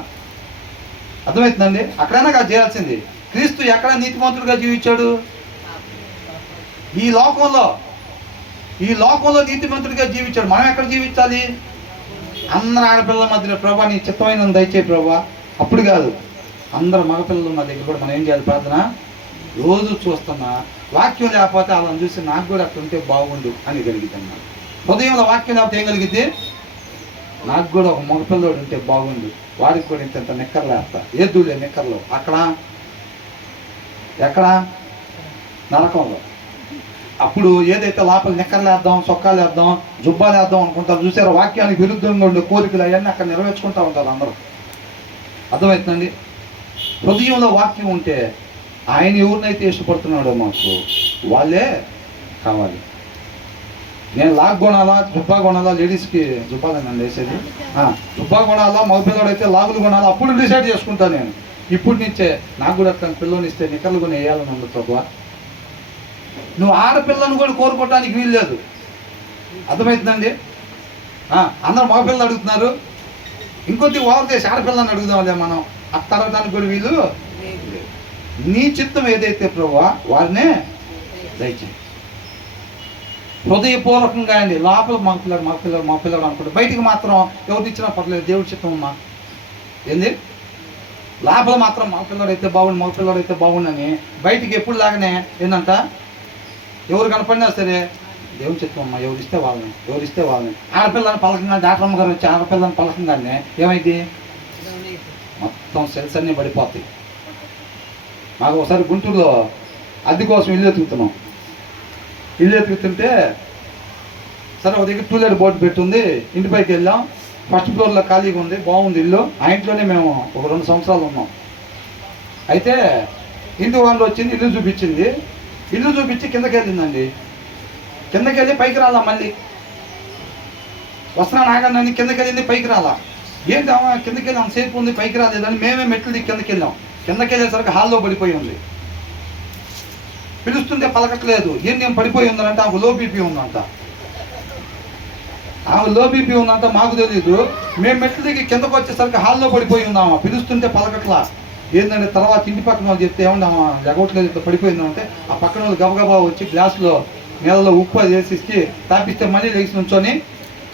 అర్థమవుతుందండి? అక్కడైనా కాదు చేయాల్సింది. క్రీస్తు ఎక్కడ నీతిమంతుడిగా జీవించాడు? ఈ లోకంలో నీతిమంతుడిగా జీవించాడు. మనం ఎక్కడ జీవించాలి? అందరు ఆడపిల్లల మధ్యలో ప్రభా నీ చిత్తమైన దయచేయి ప్రభా. అప్పుడు కాదు, అందరు మగపిల్లలు ఉన్న దగ్గర కూడా మనం ఏం చేయాలి? ప్రార్థన రోజు చూస్తున్నా. వాక్యం లేకపోతే వాళ్ళని చూసి నాకు కూడా అట్లా ఉంటే బాగుండు అని కలిగిద్దన్నా. హృదయంలో వాక్యం లేకపోతే ఏం కలిగితే, నాకు కూడా ఒక మగపిల్లడు ఉంటే బాగుండు, వాడికి కూడా ఇంత నిక్కర్లు వేస్తా. ఏదులే నిక్కర్లు ఎక్కడ నరకంలో. అప్పుడు ఏదైతే లోపల నిక్కర్లు వేద్దాం, సొక్కాలు వేద్దాం, జుబ్బాలు వేద్దాం అనుకుంటారు చూసారు, వాక్యానికి విరుద్ధంగా ఉండే కోరికలు అవన్నీ అక్కడ నెరవేర్చుకుంటూ ఉంటారు అందరూ. అర్థమవుతుందండి? హృదయంలో వాక్యం ఉంటే ఆయన ఎవరినైతే ఇష్టపడుతున్నాడో మాకు వాళ్ళే కావాలి. నేను లాగ్ కొనాలా, జుబ్బా కొనాలా? లేడీస్కి జుబ్బాలేనండి వేసేది. జుబ్బా కొనాలా, మగపిల్లడు అయితే లాగులు కొనాలా? అప్పుడు డిసైడ్ చేసుకుంటాను నేను. ఇప్పుడు నుంచే నాకు కూడా అట్లా పిల్లని ఇస్తే నిక్కర్లు కొని వేయాలని ఉంది ప్రభా. నువ్వు ఆడపిల్లను కూడా కోరుకోవటానికి వీలు లేదు. అర్థమవుతుందండి? అందరూ మగపిల్లలు అడుగుతున్నారు, ఇంకొద్ది ఓవర్ చేసి ఆడపిల్లని అడుగుదాంలే మనం. అట్ట అడగడానికి కూడా వీలు లేదు. నీ చిత్తం ఏదైతే ప్రభువా వారినే దయచేయి. హృదయపూర్వకంగా అండి. లోపల మగపిల్లడు అనుకుంటే బయటికి మాత్రం ఎవరు ఇచ్చినా పర్లేదు, దేవుడి చిత్తం అమ్మా. ఏంది? లోపల మాత్రం మగపిల్లడు అయితే బాగుండు, మగపిల్లడు అయితే బాగుండని బయటికి ఎప్పుడు లాగానే ఏంటంట, ఎవరు కనపడినా సరే దేవుని చిత్తం అమ్మా, ఎవరిస్తే వాళ్ళని. ఆడపిల్లని పలకంగా డాక్టర్ అమ్మగారు వచ్చి ఆడపిల్లని పలకంగానే ఏమైంది? మొత్తం సెల్స్ అన్నీ పడిపోతాయి. మాకు ఒకసారి గుంటూరులో అద్దె కోసం ఇల్లు ఎత్తుకుతుంటే సరే ఒక దగ్గర 2 లేయర్ బోర్డు పెట్టుంది. ఇంటిపైకి వెళ్ళాం. ఫస్ట్ ఫ్లోర్లో ఖాళీగా ఉంది, బాగుంది ఇల్లు. ఆ ఇంట్లోనే మేము ఒక 2 సంవత్సరాలు ఉన్నాం. అయితే ఇంటి వాళ్ళు వచ్చింది, ఇల్లు చూపించింది. ఇల్లు చూపించి కిందకి వెళ్ళిందండి. కిందకి వెళ్ళి పైకి రాలా, మళ్ళీ వస్తున్నాను ఆగండి, కిందకి వెళ్ళింది, పైకి రాలా. ఏంటి కిందకి వెళ్ళి అంతసేపు ఉంది, పైకి రాలేదని మేమే మెట్లు దిగి కిందకి వెళ్ళాం. కిందకి వెళ్ళేసరికి హాల్లో పడిపోయి ఉంది. పిలుస్తుంటే పలకట్లేదు. ఏం నేను పడిపోయి ఉందంటే ఆమె లో బీపీ ఉందంట. మాకు తెలీదు. మేము మెట్లు దిగి కిందకు వచ్చేసరికి హాల్లో పడిపోయి ఉందామా, పిలుస్తుంటే పలకట్లా. ఏంటంటే తర్వాత ఇంటి పక్కన వాళ్ళు చెప్తే ఏమన్నా లెగవట్లేదు, ఇట్లా పడిపోయిందంటే ఆ పక్కన వాళ్ళు గబగబా వచ్చి గ్లాసులో నీళ్ళలో ఉప్పు అది వేసి తాపిస్తే మళ్ళీ లేచి నుంచొని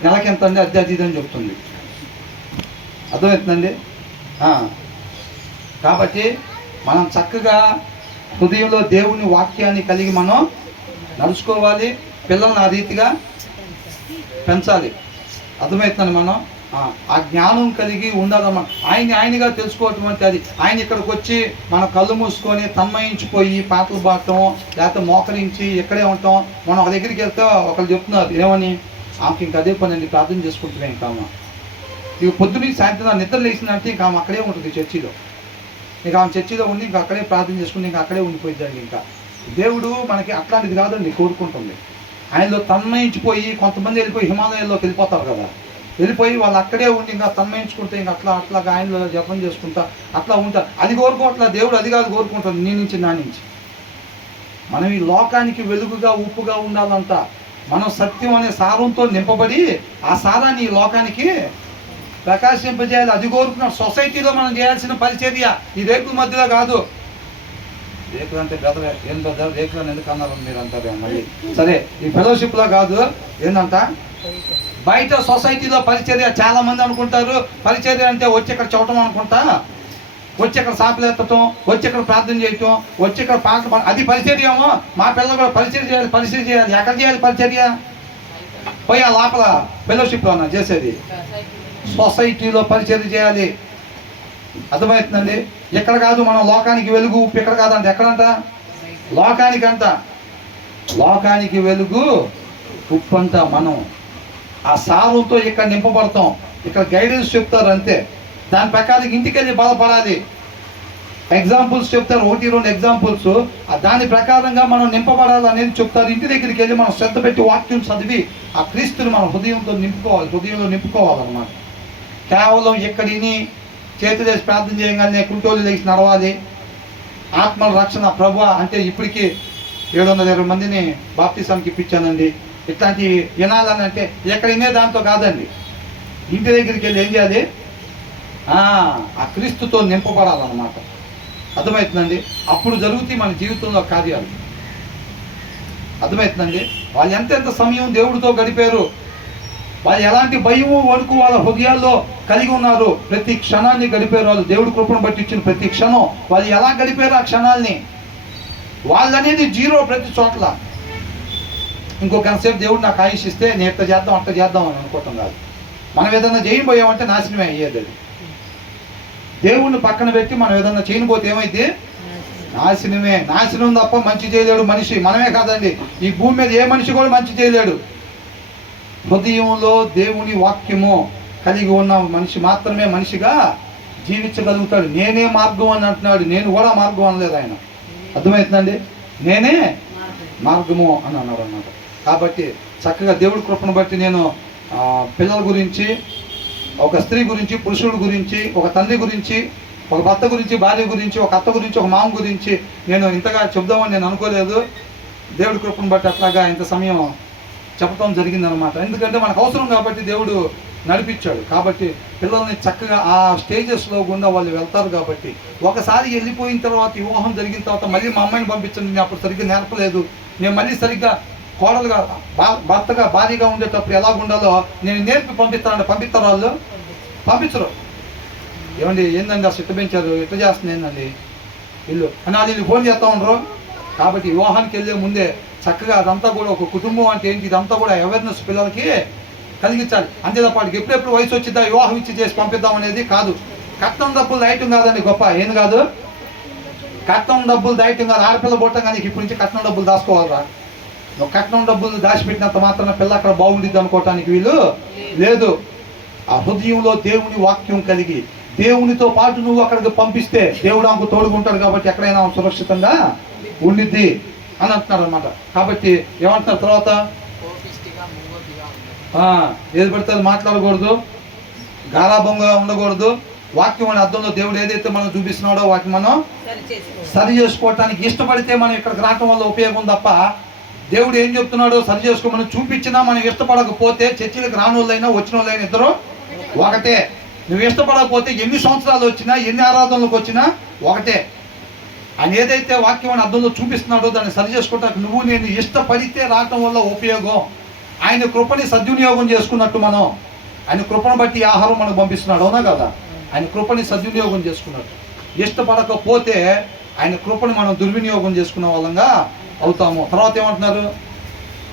నెలకి ఎంత అండి అద్దె అది అని చెప్తుంది. అర్థమవుతుందండి? కాబట్టి మనం చక్కగా హృదయంలో దేవుని వాక్యాన్ని కలిగి మనం నడుచుకోవాలి. పిల్లల్ని ఆ రీతిగా పెంచాలి. అర్థమవుతుంది. మనం ఆ జ్ఞానం కలిగి ఉండాలన్నమాట. ఆయనగా తెలుసుకోవటం అంటే అది. ఆయన ఇక్కడికి వచ్చి మన కళ్ళు మూసుకొని తన్మయించిపోయి పాటలు పాడటం, లేకపోతే మోకరించి ఇక్కడే ఉంటాం. మనం ఒక దగ్గరికి వెళ్తే ఒకళ్ళు చెప్తున్నారు ఏమని, ఆమెకి ఇంకా అదే పని అండి, ప్రార్థన చేసుకుంటున్నాం. ఇంకా ఇక పొద్దున్న సాయంత్రం నిద్ర లేచిందంటే ఇంకా ఆమె అక్కడే ఉంటుంది చర్చిలో. ఇంకా ఆమె చర్చిలో ఉండి ఇంకా అక్కడే ప్రార్థన చేసుకుని ఇంకా అక్కడే ఉండిపోయిందండి. ఇంకా దేవుడు మనకి అట్లాంటిది కాదండి కోరుకుంటుంది. ఆయనలో తన్మయించిపోయి కొంతమంది వెళ్ళిపోయి హిమాలయాల్లోకి వెళ్ళిపోతారు కదా, వెళ్ళిపోయి వాళ్ళు అక్కడే ఉండి ఇంకా తన్మయించుకుంటే ఇంకా అట్లాగా ఆయనలో జపం చేసుకుంటా అట్లా ఉంటారు. అది కోరుకోవట్లా దేవుడు, అది కాదు కోరుకుంటాడు నీ నుంచి నా నుంచి. మనం ఈ లోకానికి వెలుగుగా ఉప్పుగా ఉండాలంట. మనం సత్యం అనే సారంతో నింపబడి ఆ సారాన్ని ఈ లోకానికి ప్రకాశింపజేయాలి. అది కోరుకున్నాడు. సొసైటీలో మనం చేయాల్సిన పరిచర్య ఈ రేకుల మధ్యలో కాదు. రేకులు అంటే బెదరే, ఏం బెదరు, రేకులు అని ఎందుకు అన్నారు మీరు అంటారు మళ్ళీ. సరే, ఈ ఫెలోషిప్లో కాదు. ఏంటంట బయట సొసైటీలో పరిచర్య. చాలా మంది అనుకుంటారు పరిచర్య అంటే వచ్చి ఇక్కడ చూడటం అనుకుంటా, వచ్చి ఇక్కడ సాకులు ఎత్తటం, వచ్చి ఇక్కడ ప్రార్థన చేయటం, వచ్చి ఇక్కడ పాటలు, అది పరిచర్య ఏమో. మా పిల్లలు కూడా పరిచర్య చేయాలి. ఎక్కడ చేయాలి పరిచర్య? పోయి ఆ లోపల ఫెలోషిప్లో అన్న చేసేది. సొసైటీలో పరిచర్య చేయాలి. అర్థమవుతుందండి. ఎక్కడ కాదు. మనం లోకానికి వెలుగు ఉప్పు ఎక్కడ కాదంట. ఎక్కడంట? లోకానికి అంట. లోకానికి వెలుగు ఉప్పు అంట. మనం ఆ సారంతో ఇక్కడ నింపబడతాం. ఇక్కడ గైడెన్స్ చెప్తారు అంతే. దాని ప్రకారం ఇంటికి వెళ్ళి బలపడాలి. ఎగ్జాంపుల్స్ చెప్తారు, 1-2 ఎగ్జాంపుల్స్. దాని ప్రకారంగా మనం నింపబడాలి అనేది చెప్తారు. ఇంటి దగ్గరికి వెళ్ళి మనం శ్రద్ధ పెట్టి వాక్యం చదివి ఆ క్రీస్తుని మన హృదయంలో నింపుకోవాలన్నమాట. కేవలం ఎక్కడిని చేతులు వేసి ప్రార్థన చేయగానే కుంటోలు లేచి నడవాలి. ఆత్మల రక్షణ ప్రభు అంటే ఇప్పటికీ 720 మందిని బాప్తిసానికి ఇప్పించానండి. ఇట్లాంటి వినాలని అంటే ఎక్కడ వినే దాంతో కాదండి. ఇంటి దగ్గరికి వెళ్ళి ఏం చేయాలి? ఆ క్రీస్తుతో నింపబడాలన్నమాట. అర్థమవుతుందండి. అప్పుడు జరుగుతాయి మన జీవితంలో కార్యాలు. అర్థమవుతుందండి. వాళ్ళు ఎంతెంత సమయం దేవుడితో గడిపారు, వాళ్ళు ఎలాంటి భయము వణుకు వాళ్ళ హృదయాల్లో కలిగి ఉన్నారు, ప్రతి క్షణాన్ని గడిపారు. వాళ్ళు దేవుడి కృపను బట్టి ఇచ్చిన ప్రతి క్షణం వాళ్ళు ఎలా గడిపారు ఆ క్షణాల్ని. వాళ్ళనేది జీరో ప్రతి చోట్ల. ఇంకొక సేపు దేవుడు నాకు ఆయుష్ ఇస్తే నేను ఎట్లా చేద్దాం అట్లా చేద్దాం అని అనుకోవటం కాదు. మనం ఏదన్నా చేయబోయామంటే నాశనమే అయ్యేది. అది దేవుడిని పక్కన పెట్టి మనం ఏదన్నా చేయబోతే ఏమైతే నాశనమే. నాశనం తప్ప మంచి చేయలేడు మనిషి. మనమే కాదండి, ఈ భూమి మీద ఏ మనిషి కూడా మంచి చేయలేడు. హృదయంలో దేవుని వాక్యము కలిగి ఉన్న మనిషి మాత్రమే మనిషిగా జీవించగలుగుతాడు. నేనే మార్గం అని అంటున్నాడు. నేను కూడా మార్గం అనలేదు ఆయన. అర్థమవుతుందండి. నేనే మార్గము అని అన్నాడు అన్నమాట. కాబట్టి చక్కగా దేవుడి కృపను బట్టి నేను పిల్లల గురించి, ఒక స్త్రీ గురించి, పురుషుడి గురించి, ఒక తండ్రి గురించి, ఒక భర్త గురించి, భార్య గురించి, ఒక అత్త గురించి, ఒక మామ గురించి నేను ఇంతగా చెప్దామని నేను అనుకోలేదు. దేవుడి కృపను బట్టి అట్లాగా ఇంత సమయం చెప్పడం జరిగిందనమాట. ఎందుకంటే మనకు అవసరం కాబట్టి దేవుడు నడిపించాడు. కాబట్టి పిల్లల్ని చక్కగా ఆ స్టేజెస్లో గుండా వాళ్ళు వెళ్తారు. కాబట్టి ఒకసారి వెళ్ళిపోయిన తర్వాత, వివాహం జరిగిన తర్వాత మళ్ళీ మా అమ్మాయిని పంపించండి, నేను అప్పుడు సరిగ్గా నేర్పలేదు, నేను మళ్ళీ సరిగ్గా కోడలుగా భర్తగా భార్యగా ఉండేటప్పుడు ఎలా ఉండాలో నేను నేర్పి పంపిస్తారు వాళ్ళు? పంపించరు. ఏమండి ఏందండి అసలు ఇట్ట పెంచారు, ఇట్లా చేస్తుంది ఏందండి ఇల్లు అని వాళ్ళు ఫోన్ చేస్తూ ఉండరు. కాబట్టి వివాహానికి వెళ్ళే ముందే చక్కగా అదంతా కూడా ఒక కుటుంబం అంటే ఏంటి ఇదంతా కూడా అవేర్నెస్ పిల్లలకి కలిగించాలి. అంతే తప్ప వాడికి ఎప్పుడెప్పుడు వయసు వచ్చిద్దా వివాహం ఇచ్చి చేసి పంపిద్దాం అనేది కాదు. కట్నం డబ్బులు దాయటం కాదండి గొప్ప. ఏం కాదు కట్నం డబ్బులు దాయటం కాదు. ఆడపిల్ల పుట్టం కానీ ఇప్పుడు నుంచి కట్నం డబ్బులు దాచుకోవాలరా. నువ్వు కట్నం డబ్బులు దాచిపెట్టినంత మాత్రాన పిల్ల అక్కడ బాగుండిద్ది అనుకోవటానికి వీలు లేదు. ఆ హృదయంలో దేవుని వాక్యం కలిగి దేవునితో పాటు నువ్వు అక్కడికి పంపిస్తే దేవుడు ఆమెకు తోడుకుంటాడు. కాబట్టి ఎక్కడైనా సురక్షితంగా ఉండిద్ది అని అంటున్నారు అనమాట. కాబట్టి ఏమంటున్నారు తర్వాత, ఏది పడితే అది మాట్లాడకూడదు, గారాభంగా ఉండకూడదు. వాక్యం అనే అర్థంలో దేవుడు ఏదైతే మనం చూపిస్తున్నాడో వాటిని మనం సరి చేసుకోవటానికి ఇష్టపడితే మనం ఇక్కడికి రావటం వల్ల ఉపయోగం తప్ప, దేవుడు ఏం చెప్తున్నాడో సరి చేసుకోమని చూపించినా మనం ఇష్టపడకపోతే చర్చిలకు రాని వాళ్ళైనా వచ్చిన వాళ్ళైనా ఇద్దరు ఒకటే. నువ్వు ఇష్టపడకపోతే ఎన్ని సంవత్సరాలు వచ్చినా ఎన్ని ఆరాధనలకు వచ్చినా ఒకటే. ఆయన ఏదైతే వాక్యం అని అర్థంలో చూపిస్తున్నాడో దాన్ని సరి చేసుకోవటానికి నువ్వు నేను ఇష్టపడితే రావటం వల్ల ఉపయోగం. ఆయన కృపని సద్వినియోగం చేసుకున్నట్టు మనం ఆయన కృపను బట్టి ఆహారం మనకు పంపిస్తున్నాడు. అవునా కదా? ఆయన కృపని సద్వినియోగం చేసుకున్నట్టు. ఇష్టపడకపోతే ఆయన కృపని మనం దుర్వినియోగం చేసుకున్న వాళ్ళంగా అవుతాము. తర్వాత ఏమంటున్నారు?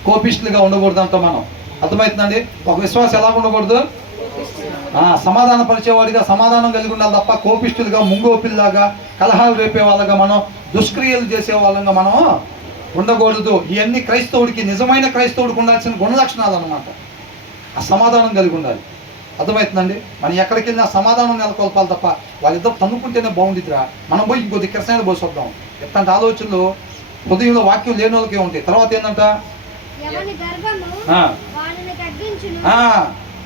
కోపిష్టులుగా ఉండకూడదు అంట మనం. అర్థమవుతుందండి? ఒక విశ్వాసం ఎలా ఉండకూడదు? సమాధాన పరిచేవాడిగా సమాధానం కలిగి ఉండాలి తప్ప కోపిష్టులుగా, ముంగోపిల్లాగా, కలహాలు రేపే వాళ్ళగా, మనం దుష్క్రియలు చేసే వాళ్ళంగా మనం ఉండకూడదు. ఇవన్నీ క్రైస్తవుడికి, నిజమైన క్రైస్తవుడికి ఉండాల్సిన గుణలక్షణాలు అన్నమాట. ఆ సమాధానం కలిగి ఉండాలి. అర్థమవుతుందండి? మనం ఎక్కడికి వెళ్ళినా సమాధానం నెలకొల్పాలి తప్ప వాళ్ళిద్దరు తన్నుకుంటేనే బాగుండిద్దిరా, మనం పోయి ఇంకొద్ది కిరసనాయలు పోసి వద్దాం, ఎట్లాంటి ఆలోచనలు హృదయంలో వాక్యం లేని వాళ్ళకే ఉంటాయి. తర్వాత ఏంటంట?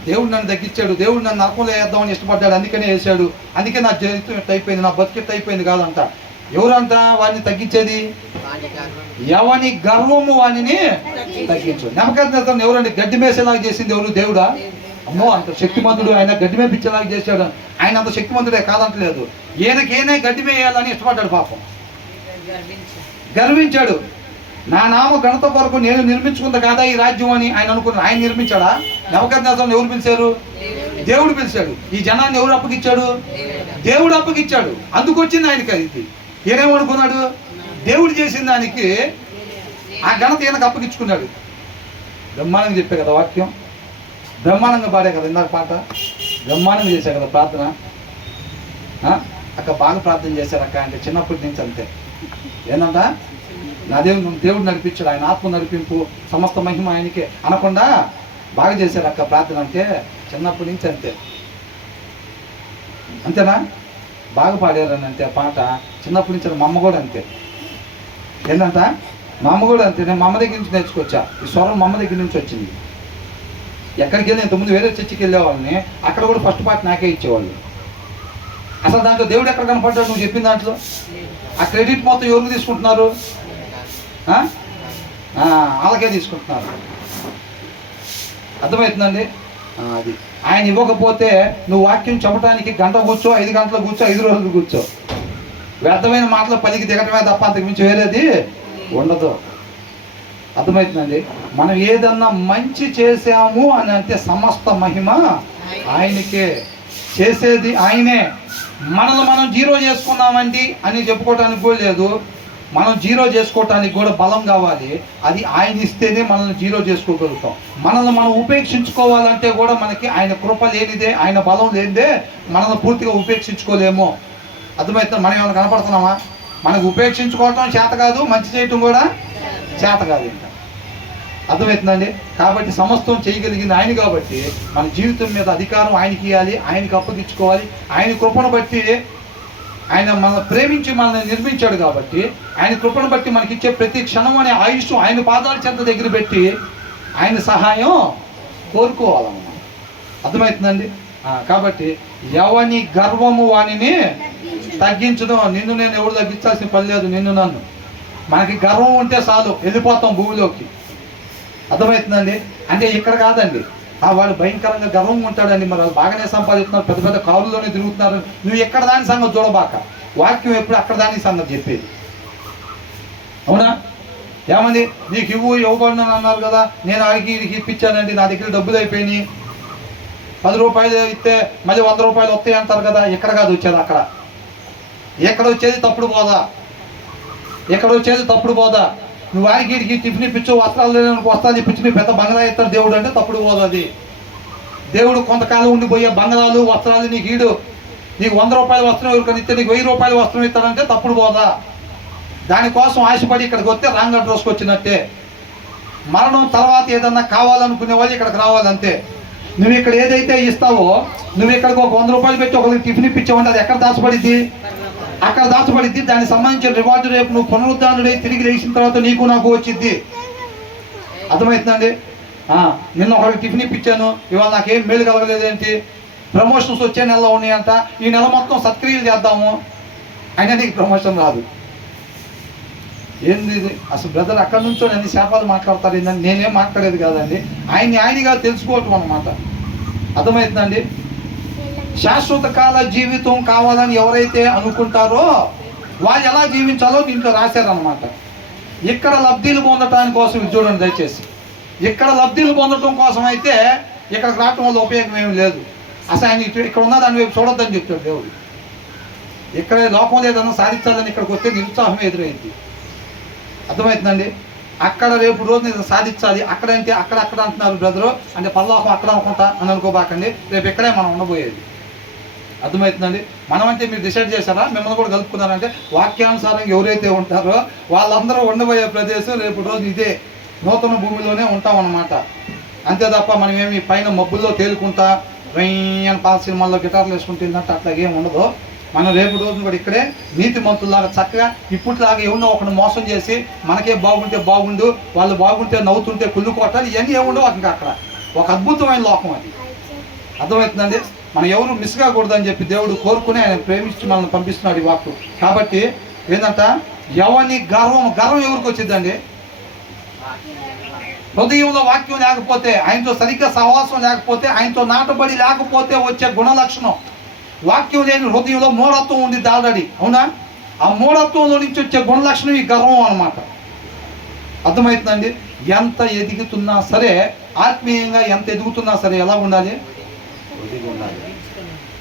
దేవుడు నన్ను తగ్గించాడు, దేవుడు నన్ను నరకంలో వేద్దామని ఇష్టపడ్డాడు, అందుకనే వేసాడు, అందుకే నా జీవితం ఎట్ట అయిపోయింది, నా బతికెట్టు అయిపోయింది కాదంట. ఎవరంట వాడిని తగ్గించేది? ఎవని గర్వము వాడిని తగ్గించు. నెమకద్నెజరుని ఎవరండి గడ్డి మేసేలాగా చేసింది? ఎవరు? దేవుడా? అమ్మో, అంత శక్తిమంతుడు ఆయన, గడ్డి మేపించేలాగా చేశాడు. ఆయన అంత శక్తిమంతుడే కాదంటలేదు, ఈయనకేనే గడ్డి మేయాలని ఇష్టపడ్డాడు. పాపం గర్వించాడు. నా నామ ఘనత కొరకు నేను నిర్మించుకుంది కాదా ఈ రాజ్యం అని ఆయన అనుకున్నాడు. ఆయన నిర్మించాడా? నెమకద్నెజరుని ఎవరు పిలిచారు? దేవుడు పిలిచాడు. ఈ జనాన్ని ఎవరు అప్పగిచ్చాడు? దేవుడు అప్పగిచ్చాడు. అందుకొచ్చింది ఆయనకి. అది ఈయనేమనుకున్నాడు? దేవుడు చేసిన దానికి ఆ ఘనత ఈయనకు అప్పగించుకున్నాడు. బ్రహ్మాండంగా చెప్పే కదా వాక్యం, బ్రహ్మాండంగా పాడే కదా ఇందాక పాట, బ్రహ్మాండంగా చేశారు కదా ప్రార్థన. అక్క బాగా ప్రార్థన చేశారు అక్క అంటే చిన్నప్పటి నుంచి అంతే. ఏంటంట? నా దేవుడు నడిపించాడు, ఆయన ఆత్మ నడిపింపు, సమస్త మహిమ ఆయనకే అనకుండా బాగా చేశారు అక్క ప్రార్థన అంటే చిన్నప్పటి నుంచి అంతే. అంతేనా? బాగా పాడారని అంతే పాట చిన్నప్పటి నుంచి. మా అమ్మ కూడా అంతే. ఏంటంట? మా అమ్మ కూడా అంతే. నేను మా అమ్మ దగ్గర నుంచి నేర్చుకొచ్చా. ఈ స్వరం మా అమ్మ దగ్గర నుంచి వచ్చింది. ఎక్కడికి వెళ్ళి ఇంతకుముందు వేరే చర్చికి వెళ్ళేవాళ్ళని, అక్కడ కూడా ఫస్ట్ పార్ట్ నాకే ఇచ్చేవాళ్ళు. అసలు దాంట్లో దేవుడు ఎక్కడ కనపడ్డాడు నువ్వు చెప్పిన దాంట్లో? ఆ క్రెడిట్ మొత్తం ఎవరికి తీసుకుంటున్నారు? వాళ్ళకే తీసుకుంటున్నారు. అర్థమవుతుందండి? అది ఆయన ఇవ్వకపోతే నువ్వు వాక్యం చెప్పడానికి గంట కూర్చో, 5 గంటలు కూర్చో, 5 రోజులు కూర్చో, వ్యర్థమైన మాటలు పలికి దిగటమే తప్ప అంతకు మించి వేరేది ఉండదు. అర్థమవుతుందండి? మనం ఏదన్నా మంచి చేసాము అని అంటే సమస్త మహిమ ఆయనకే. చేసేది ఆయనే. మనల్ని మనం జీరో చేసుకున్నామండి అని చెప్పుకోవటానికి కూడా లేదు. మనం జీరో చేసుకోవటానికి కూడా బలం కావాలి. అది ఆయన ఇస్తేనే మనల్ని జీరో చేసుకోగలుగుతాం. మనల్ని మనం ఉపేక్షించుకోవాలంటే కూడా మనకి ఆయన కృప లేనిదే, ఆయన బలం లేనిదే మనల్ని పూర్తిగా ఉపేక్షించుకోలేము. అర్థమవుతుంది? మనం ఏమైనా కనపడుతున్నామా? మనకు ఉపేక్షించుకోవటం చేత కాదు, మంచి చేయటం కూడా చేత కాదు. ఇంకా అర్థమవుతుందండి? కాబట్టి సమస్తం చేయగలిగింది ఆయన కాబట్టి మన జీవితం మీద అధికారం ఆయనకి ఇవ్వాలి, ఆయనకి అప్పగించుకోవాలి. ఆయన కృపను బట్టి, ఆయన మనల్ని ప్రేమించి మనల్ని నిర్మించాడు కాబట్టి ఆయన కృపను బట్టి మనకిచ్చే ప్రతి క్షణం అనే ఆయుష్ ఆయన పాదాల చెంత దగ్గర పెట్టి ఆయన సహాయం కోరుకోవాలన్నమాట. అర్థమవుతుందండి? కాబట్టి ఎవని గర్వము వానిని తగ్గించడం. నిన్ను నేను ఎవరు తగ్గించాల్సిన పని లేదు, నిన్ను నన్ను. మనకి గర్వం ఉంటే చాలు, వెళ్ళిపోతాం భూమిలోకి. అర్థమవుతుందండి? అంటే ఇక్కడ కాదండి, వాడు భయంకరంగా గర్వం ఉంటాడండి, మరి వాళ్ళు బాగానే సంపాదిస్తున్నారు, పెద్ద పెద్ద కారుల్లోనే తిరుగుతున్నారు. నువ్వు ఎక్కడ దాని సంగతి చూడబాక. వాక్యం ఎప్పుడు అక్కడ దాని సంగతి చెప్పేది. అవునా? ఏమంది? నీకు ఇవ్వబడిన అన్నారు కదా, నేను అడిగి ఇప్పించానండి, నా దగ్గర డబ్బులు అయిపోయినాయి, 10 రూపాయలు ఇస్తే మళ్ళీ 100 రూపాయలు వస్తాయి అంటారు కదా. ఎక్కడ కాదు వచ్చేది, అక్కడ. ఎక్కడ వచ్చేది తప్పుడు పోదా, ఎక్కడ వచ్చేది తప్పుడు పోదా. నువ్వు వారికి టిఫిన్ ఇప్పించు, వస్త్రాలు లేని వస్త్రాలు ఇప్పించి నీ పెద్ద బంగ్లా ఇస్తాడు దేవుడు అంటే తప్పుడు పోదు. అది దేవుడు కొంతకాలం ఉండిపోయే బంగ్లాలు, వస్త్రాలు నీకు ఈడు. నీకు 100 రూపాయల వస్త్రం ఎవరికని ఇస్తే నీకు 1000 రూపాయల వస్త్రం ఇస్తాడంటే తప్పుడు పోదా. దానికోసం ఆశపడి ఇక్కడికి వస్తే రాంగ్ అడ్రస్కి వచ్చినట్టే. మరణం తర్వాత ఏదన్నా కావాలనుకునే వాళ్ళు ఇక్కడికి రావాలంతే. నువ్వు ఇక్కడ ఏదైతే ఇస్తావో, నువ్వు ఇక్కడికి ఒక 100 రూపాయలు పెట్టి ఒకరికి టిఫిన్ ఇప్పించావంటే అది ఎక్కడ దాచబడిద్ది? అక్కడ దాచబడిద్ది. దానికి సంబంధించిన రివార్డు రేపు నువ్వు పునరుద్ధానుడై తిరిగి లేచిన తర్వాత నీకు నాకు వచ్చిద్ది. అర్థమవుతుందండి? నిన్న ఒకరికి టిఫిన్ ఇప్పించాను, ఇవాళ నాకేం మేలు కలగలేదేంటి? ప్రమోషన్స్ వచ్చే నెలలో ఉన్నాయంట, ఈ నెల మొత్తం సత్క్రియలు చేద్దాము, అయినా నీకు ప్రమోషన్ రాదు. ఏంది ఇది? అసలు బ్రదర్ అక్కడి నుంచో అన్ని శాపాలు మాట్లాడతారు ఏంటంటే నేనేం మాట్లాడేది కాదండి, ఆయనగా తెలుసుకోవటం అన్నమాట. అర్థమవుతుందండి? శాశ్వత కాల జీవితం కావాలని ఎవరైతే అనుకుంటారో వాళ్ళు ఎలా జీవించాలో దీంట్లో రాశారనమాట. ఇక్కడ లబ్ధిలు పొందటానికి కోసం ఇది చూడండి దయచేసి. ఇక్కడ లబ్ధిలు పొందటం కోసం అయితే ఇక్కడికి రావటం వల్ల ఉపయోగం ఏమి లేదు. అసలు ఆయన ఇక్కడ ఉన్న దాని వైపు చూడొద్దని చెప్తాడు దేవుడు. ఇక్కడ లోకం లేదన్నా సాధించాలని ఇక్కడికి వస్తే నిరుత్సాహం ఎదురైంది. అర్థమవుతుందండి. అక్కడ రేపు రోజు నేను సాధించాలి, అక్కడంటే అక్కడ అంటున్నారు బ్రదరు, అంటే పరలోకం అక్కడ అనుకుంటా అని అనుకోబాకండి. రేపు ఇక్కడే మనం ఉండబోయేది. అర్థమవుతుందండి. మనం అంటే మీరు డిసైడ్ చేశారా, మిమ్మల్ని కూడా కలుపుకున్నారంటే వాక్యానుసారంగా ఎవరైతే ఉంటారో వాళ్ళందరూ ఉండబోయే ప్రదేశం రేపు రోజు ఇదే నూతన భూమిలోనే ఉంటామన్నమాట. అంతే తప్ప మనం ఏమి పైన మబ్బుల్లో తేలుకుంటా అని పాత సినిమాల్లో గిటార్లు వేసుకుంటే ఏంటంటే అట్లాగేం ఉండదు. మనం రేపు రోజు కూడా ఇక్కడే నీతిమంతుల్లాగా చక్కగా ఇప్పటిలాగా ఎవరినో ఒకటి మోసం చేసి మనకే బాగుంటే బాగుండు, వాళ్ళు బాగుంటే నవ్వుతుంటే కుళ్ళు కొట్టాలి, ఇవన్నీ ఏముండవు ఇంకా. అక్కడ ఒక అద్భుతమైన లోకం అది. అర్థమవుతుందండి. మనం ఎవరు మిస్ కాకూడదని చెప్పి దేవుడు కోరుకుని ఆయన ప్రేమించి మనల్ని పంపిస్తున్నాడు ఈ వాక్కు. కాబట్టి ఏంటంట, ఎవరిని గర్వం ఎవరికి వచ్చిందండి? హృదయంలో వాక్యం లేకపోతే, ఆయనతో సరిగ్గా సహవాసం లేకపోతే, ఆయనతో నాటబడి లేకపోతే వచ్చే గుణలక్షణం. వాక్యం లేని హృదయంలో మూఢత్వం ఉంది ఆల్రెడీ, అవునా? ఆ మూఢత్వంలో నుంచి వచ్చే గుణలక్షణం ఈ గర్వం అన్నమాట. అర్థమవుతుందండి. ఎంత ఎదుగుతున్నా సరే, ఆత్మీయంగా ఎంత ఎదుగుతున్నా సరే ఎలా ఉండాలి? ఉండాలి.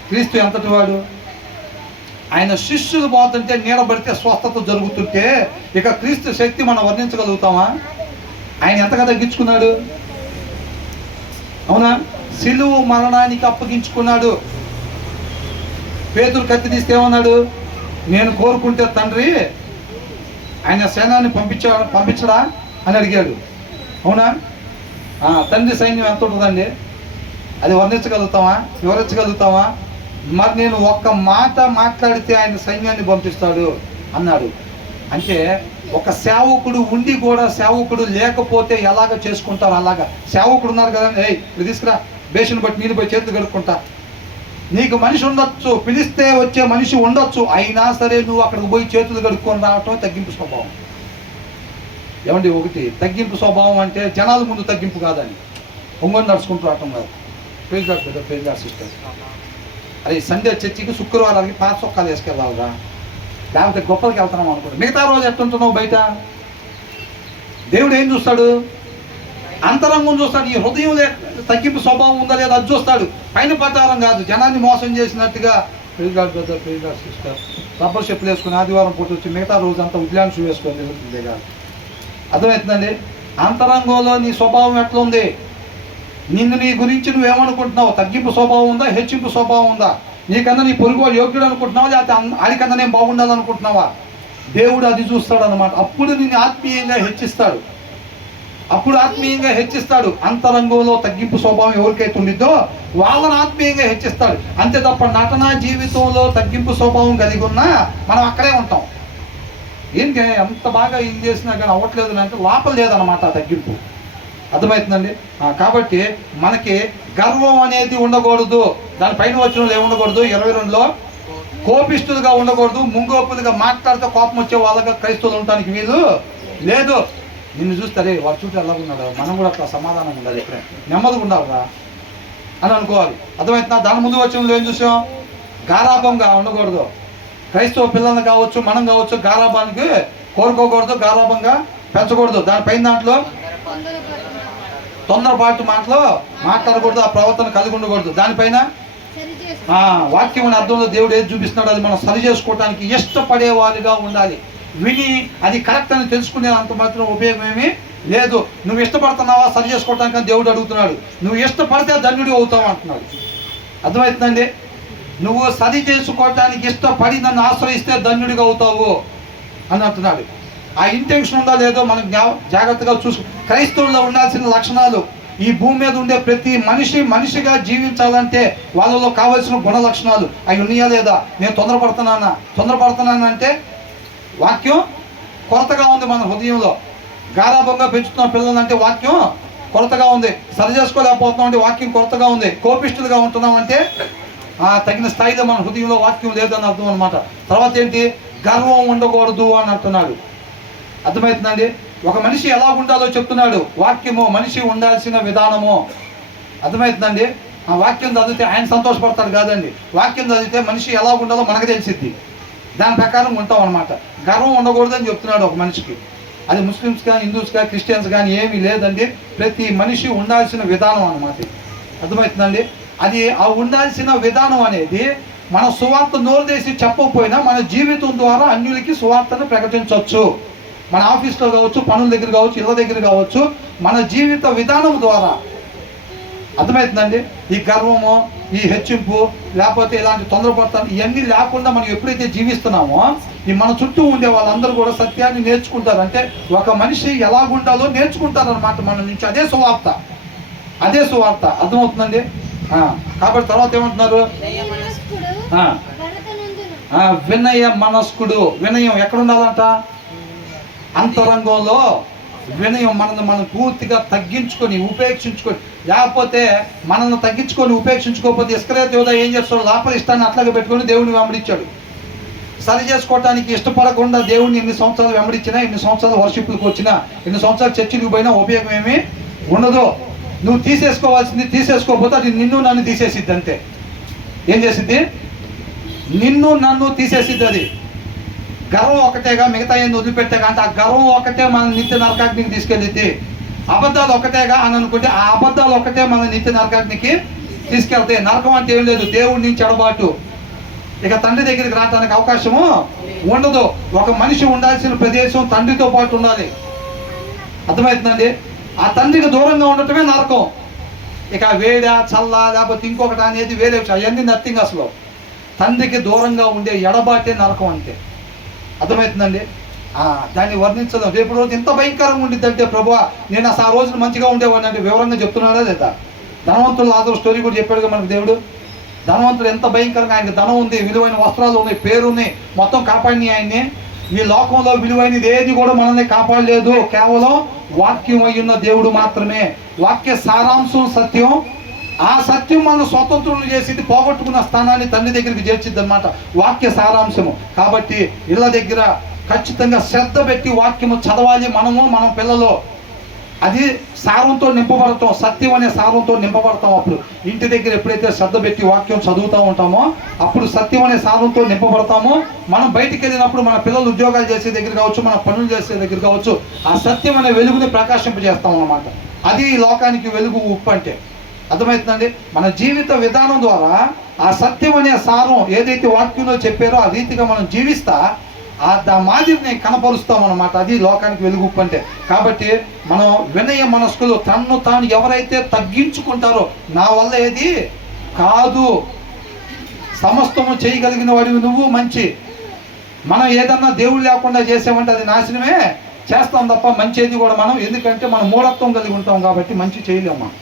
క్రీస్తు ఎంతటి వాడు? ఆయన శిష్యులు పోతుంటే నీడబడితే స్వస్థత జరుగుతుంటే ఇక క్రీస్తు శక్తి మనం వర్ణించగలుగుతామా? ఆయన ఎంతగా తగ్గించుకున్నాడు, అవునా? సిలువ మరణానికి అప్పగించుకున్నాడు. పేతురు కత్తి తీస్తే ఏమన్నాడు? నేను కోరుకుంటే తండ్రి ఆయన సైన్యాన్ని పంపించడా అని అడిగాడు, అవునా? తండ్రి సైన్యం ఎంత ఉంటుందండి? అది వర్ణించగలుగుతామా, వివరించగలుగుతామా? మరి నేను ఒక్క మాట మాట్లాడితే ఆయన సైన్యాన్ని పంపిస్తాడు అన్నాడు. అంటే ఒక సేవకుడు ఉండి కూడా సేవకుడు లేకపోతే ఎలాగ చేసుకుంటారు అలాగా. సేవకుడు ఉన్నారు కదా, ఇది తీసుకురా, బేసిన్ బట్టి నీళ్ళు పోయి చేతులు కడుక్కుంటా. నీకు మనిషి ఉండొచ్చు, పిలిస్తే వచ్చే మనిషి ఉండొచ్చు, అయినా సరే నువ్వు అక్కడికి పోయి చేతులు కడుక్కొని రావటం తగ్గింపు స్వభావం. ఏమండి, ఒకటి తగ్గింపు స్వభావం అంటే జనాల ముందు తగ్గింపు కాదని ఒంగొని నడుచుకుంటూ రావటం కాదు. Praise Lord brother, praise Lord sister. అరే సండే చర్చికి శుక్రవారానికి పాత చొక్కాలు వేసుకెళ్ళాలిరా, లేకపోతే గొప్పలకి వెళ్తున్నాం అనుకోండి. మిగతా రోజు ఎట్టుంటున్నావు బయట? దేవుడు ఏం చూస్తాడు? అంతరంగం చూస్తాడు. ఈ హృదయం తగ్గింపు స్వభావం ఉందా లేదా అది చూస్తాడు. పైన ప్రచారం కాదు, జనాన్ని మోసం చేసినట్టుగా. Praise Lord brother, praise Lord sister. Rubber చెప్పులు వేసుకుని ఆదివారం పూట వచ్చి మిగతా రోజు అంతా ఉద్యాన షూ వేసుకొని తిరుగుతుంది కాదు. అర్థమవుతుందండి. అంతరంగంలో నీ స్వభావం ఎట్లా ఉంది? నిన్ను నీ గురించి నువ్వేమనుకుంటున్నావు? తగ్గింపు స్వభావం ఉందా, హెచ్చింపు స్వభావం ఉందా? నీకన్నా నీ పొరుగు యోగ్యుడు అనుకుంటున్నావా, లేకపోతే ఆడికన్నా నేను బాగుండాలనుకుంటున్నావా? దేవుడు అది చూస్తాడు అన్నమాట. అప్పుడు నిన్ను ఆత్మీయంగా హెచ్చిస్తాడు. అంతరంగంలో తగ్గింపు స్వభావం ఎవరికైతే ఉండిద్దో వాళ్ళని ఆత్మీయంగా హెచ్చిస్తాడు. అంతే తప్ప నటన జీవితంలో తగ్గింపు స్వభావం కలిగి ఉన్నా మనం అక్కడే ఉంటాం. ఏంటి ఎంత బాగా ఏం చేసినా కానీ అవ్వట్లేదు అంటే లోపల లేదన్నమాట ఆ తగ్గింపు. అర్థమవుతుందండి. కాబట్టి మనకి గర్వం అనేది ఉండకూడదు. దానిపైన వచ్చిన ఏముండకూడదు? 22లో కోపిస్తులుగా ఉండకూడదు. ముంగోపులుగా మాట్లాడితే కోపం వచ్చే వాళ్ళగా క్రైస్తవులు ఉండటానికి వీలు లేదు. నిన్ను చూస్తారే వాడు చూస్తే ఎలా ఉన్నాడు, మనం కూడా అట్లా సమాధానం ఉండాలి, ఇక్కడే నెమ్మదిగా ఉండాలిరా అని అనుకోవాలి. అర్థమవుతుందా? దాని ముందు వచ్చిన ఏం చూసాం? గారాభంగా ఉండకూడదు. క్రైస్తవ పిల్లలు కావచ్చు, మనం కావచ్చు, గారాభానికి కోరుకోకూడదు, గారాభంగా పెంచకూడదు. దానిపైన దాంట్లో తొందరపాటు మాటలు మాట్లాడకూడదు, ఆ ప్రవర్తన కలిగి ఉండకూడదు. దానిపైన వాక్యం అర్థంలో దేవుడు ఏది చూపిస్తున్నాడు అది మనం సరి చేసుకోవడానికి ఇష్టపడే వారిగా ఉండాలి. విని అది కరెక్ట్ అని తెలుసుకునే అంత మాత్రం ఉపయోగం ఏమీ లేదు. నువ్వు ఇష్టపడుతున్నావా సరి చేసుకోవటానికి దేవుడు అడుగుతున్నాడు. నువ్వు ఇష్టపడితే ధన్యుడు అవుతావు అంటున్నాడు. అర్థమవుతుందండి. నువ్వు సరి చేసుకోవటానికి ఇష్టపడి నన్ను ఆశ్రయిస్తే ధన్యుడిగా అవుతావు అని అంటున్నాడు. ఆ ఇంటెన్షన్ ఉందా లేదో మనం జాగ్రత్తగా చూసు. క్రైస్తవుల్లో ఉండాల్సిన లక్షణాలు, ఈ భూమి మీద ఉండే ప్రతి మనిషిగా జీవించాలంటే వాళ్ళలో కావాల్సిన గుణ లక్షణాలు అవి ఉన్నాయా లేదా? నేను తొందరపడుతున్నానంటే వాక్యం కొరతగా ఉంది మన హృదయంలో. గారాభంగా పెంచుతున్న పిల్లలంటే వాక్యం కొరతగా ఉంది. సరి చేసుకోలేకపోతున్నాం అంటే వాక్యం కొరతగా ఉంది. కోపిష్టులుగా ఉంటున్నామంటే తగిన స్థాయిలో మన హృదయంలో వాక్యం లేదని అర్థం అనమాట. తర్వాత ఏంటి? గర్వం ఉండకూడదు అని అంటున్నాడు. అర్థమవుతుందండి. ఒక మనిషి ఎలా ఉండాలో చెప్తున్నాడు వాక్యము, మనిషి ఉండాల్సిన విధానము. అర్థమవుతుందండి. ఆ వాక్యం చదివితే ఆయన సంతోషపడతాడు కాదండి. వాక్యం చదివితే మనిషి ఎలా ఉండాలో మనకు తెలిసిద్ది, దాని ప్రకారం ఉంటాం అనమాట. గర్వం ఉండకూడదని చెప్తున్నాడు ఒక మనిషికి. అది ముస్లిమ్స్ కానీ, హిందూస్ కానీ, క్రిస్టియన్స్ కానీ ఏమీ లేదండి. ప్రతి మనిషి ఉండాల్సిన విధానం అన్నమాట. అర్థమవుతుందండి. అది ఆ ఉండాల్సిన విధానం అనేది మన సువార్త నోరు చేసి చెప్పకపోయినా మన జీవితం ద్వారా అన్యులకి సువార్తను ప్రకటించవచ్చు. మన ఆఫీస్లో కావచ్చు, పనుల దగ్గర కావచ్చు, ఇళ్ళ దగ్గర కావచ్చు, మన జీవిత విధానం ద్వారా. అర్థమవుతుందండి? ఈ గర్వము, ఈ హెచ్చింపు, లేకపోతే ఇలాంటి తొందరపడతాను, ఇవన్నీ లేకుండా మనం ఎప్పుడైతే జీవిస్తున్నామో ఈ మన చుట్టూ ఉండే వాళ్ళందరూ కూడా సత్యాన్ని నేర్చుకుంటారు. అంటే ఒక మనిషి ఎలాగుండాలో నేర్చుకుంటారనమాట మన నుంచి. అదే సువార్త, అదే సువార్త. అర్థమవుతుందండి? కాబట్టి తర్వాత ఏమంటున్నారు? వినయ మనస్కుడు. వినయం ఎక్కడ ఉండాలంట? అంతరంగంలో వినయం. మనల్ని మనం పూర్తిగా తగ్గించుకొని ఉపేక్షించుకొని, లేకపోతే మనల్ని తగ్గించుకొని ఉపేక్షించుకోకపోతే ఇస్కరియోతు యూదా ఏం చేస్తాడు? లోపల ఇష్టాన్ని అట్లాగే పెట్టుకొని దేవుడిని వెంబడించాడు. సరి చేసుకోవడానికి ఇష్టపడకుండా దేవుడిని ఎన్ని సంవత్సరాలు వెంబడించినా, ఎన్ని సంవత్సరాలు వర్షిప్లకు వచ్చినా, ఎన్ని సంవత్సరాలు చర్చికి పోయినా ఉపయోగం ఏమీ ఉండదు. నువ్వు తీసేసుకోవాల్సింది తీసేసుకోకపోతే అది నిన్ను నన్ను తీసేసిద్ది. అంతే. ఏం చేసిద్ది? నిన్ను నన్ను తీసేసిద్ది. అది గర్వం ఒకటేగా, మిగతా ఏంది వదిలిపెట్టాగా అంటే ఆ గర్వం ఒకటే మన నిత్య నరకాగ్నికి తీసుకెళ్ళిద్ది. అబద్ధాలు ఒకటేగా అని అనుకుంటే ఆ అబద్ధాలు ఒకటే మన నిత్య నరకాగ్నికి తీసుకెళ్తాయి. నరకం అంటే ఏం లేదు, దేవుడి నుంచి ఎడబాటు. ఇక తండ్రి దగ్గరికి రావడానికి అవకాశము ఉండదు. ఒక మనిషి ఉండాల్సిన ప్రదేశం తండ్రితో పాటు ఉండాలి. అర్థమవుతుందండి? ఆ తండ్రికి దూరంగా ఉండటమే నరకం. ఇక వేడ, చల్ల, లేకపోతే ఇంకొకటి అనేది వేరే విషయం. అవన్నీ నథింగ్. అసలు తండ్రికి దూరంగా ఉండే ఎడబాటే నరకం అంతే. అర్థమవుతుందండి? దాన్ని వర్ణించడం. రేపు రోజు ఎంత భయంకరంగా ఉండిద్దంటే, ప్రభువా నేను అసలు ఆ రోజున మంచిగా ఉండేవాడిని అంటే వివరంగా చెప్తున్నాడా లేదా? ధనవంతులు లాజరు స్టోరీ కూడా చెప్పాడుగా మనకు దేవుడు. ధనవంతుడు ఎంత భయంకరంగా, ఆయనకి ధనం ఉంది, విలువైన వస్త్రాలు ఉన్నాయి, పేరు ఉన్నాయి, మొత్తం కాపాడిని ఆయన్ని. ఈ లోకంలో విలువైనది ఏది కూడా మనల్ని కాపాడలేదు. కేవలం వాక్యం అయ్యున్న దేవుడు మాత్రమే. వాక్య సారాంశం సత్యం. ఆ సత్యం మనం స్వతంత్రులు చేసి పోగొట్టుకున్న స్థానాన్ని తండ్రి దగ్గరికి చేర్చిద్ది అనమాట వాక్య సారాంశము. కాబట్టి ఇళ్ళ దగ్గర ఖచ్చితంగా శ్రద్ధ పెట్టి వాక్యము చదవాలి మనము, మన పిల్లలు. అది సారంతో నింపబడతాం, సత్యం అనే సారంతో నింపబడతాం. అప్పుడు ఇంటి దగ్గర ఎప్పుడైతే శ్రద్ధ పెట్టి వాక్యం చదువుతూ ఉంటామో అప్పుడు సత్యం అనే సారంతో నింపబడతాము. మనం బయటికి వెళ్ళినప్పుడు మన పిల్లలు ఉద్యోగాలు చేసే దగ్గర కావచ్చు, మన పనులు చేసే దగ్గర కావచ్చు, ఆ సత్యం అనే వెలుగుని ప్రకాశింపజేస్తాం అన్నమాట. అది ఈ లోకానికి వెలుగు, ఉప్పు అంటే. అర్థమవుతుందండి? మన జీవిత విధానం ద్వారా ఆ సత్యం అనే సారం ఏదైతే వాక్యంలో చెప్పారో ఆ రీతిగా మనం జీవిస్తా ఆ మాదిరిని కనపరుస్తాం అన్నమాట. అది లోకానికి వెలుగు అంటే. కాబట్టి మనం వినయ మనస్కులు, తన్ను తాను ఎవరైతే తగ్గించుకుంటారో, నా వల్ల ఏది కాదు, సమస్తము చేయగలిగిన వాడివి నువ్వు, మంచి. మనం ఏదన్నా దేవుడు లేకుండా చేసామంటే అది నాశనమే చేస్తాం తప్ప మంచి ఏది కూడా మనం, ఎందుకంటే మనం మూఢత్వం కలిగి ఉంటాం కాబట్టి మంచి చేయలేము మనం.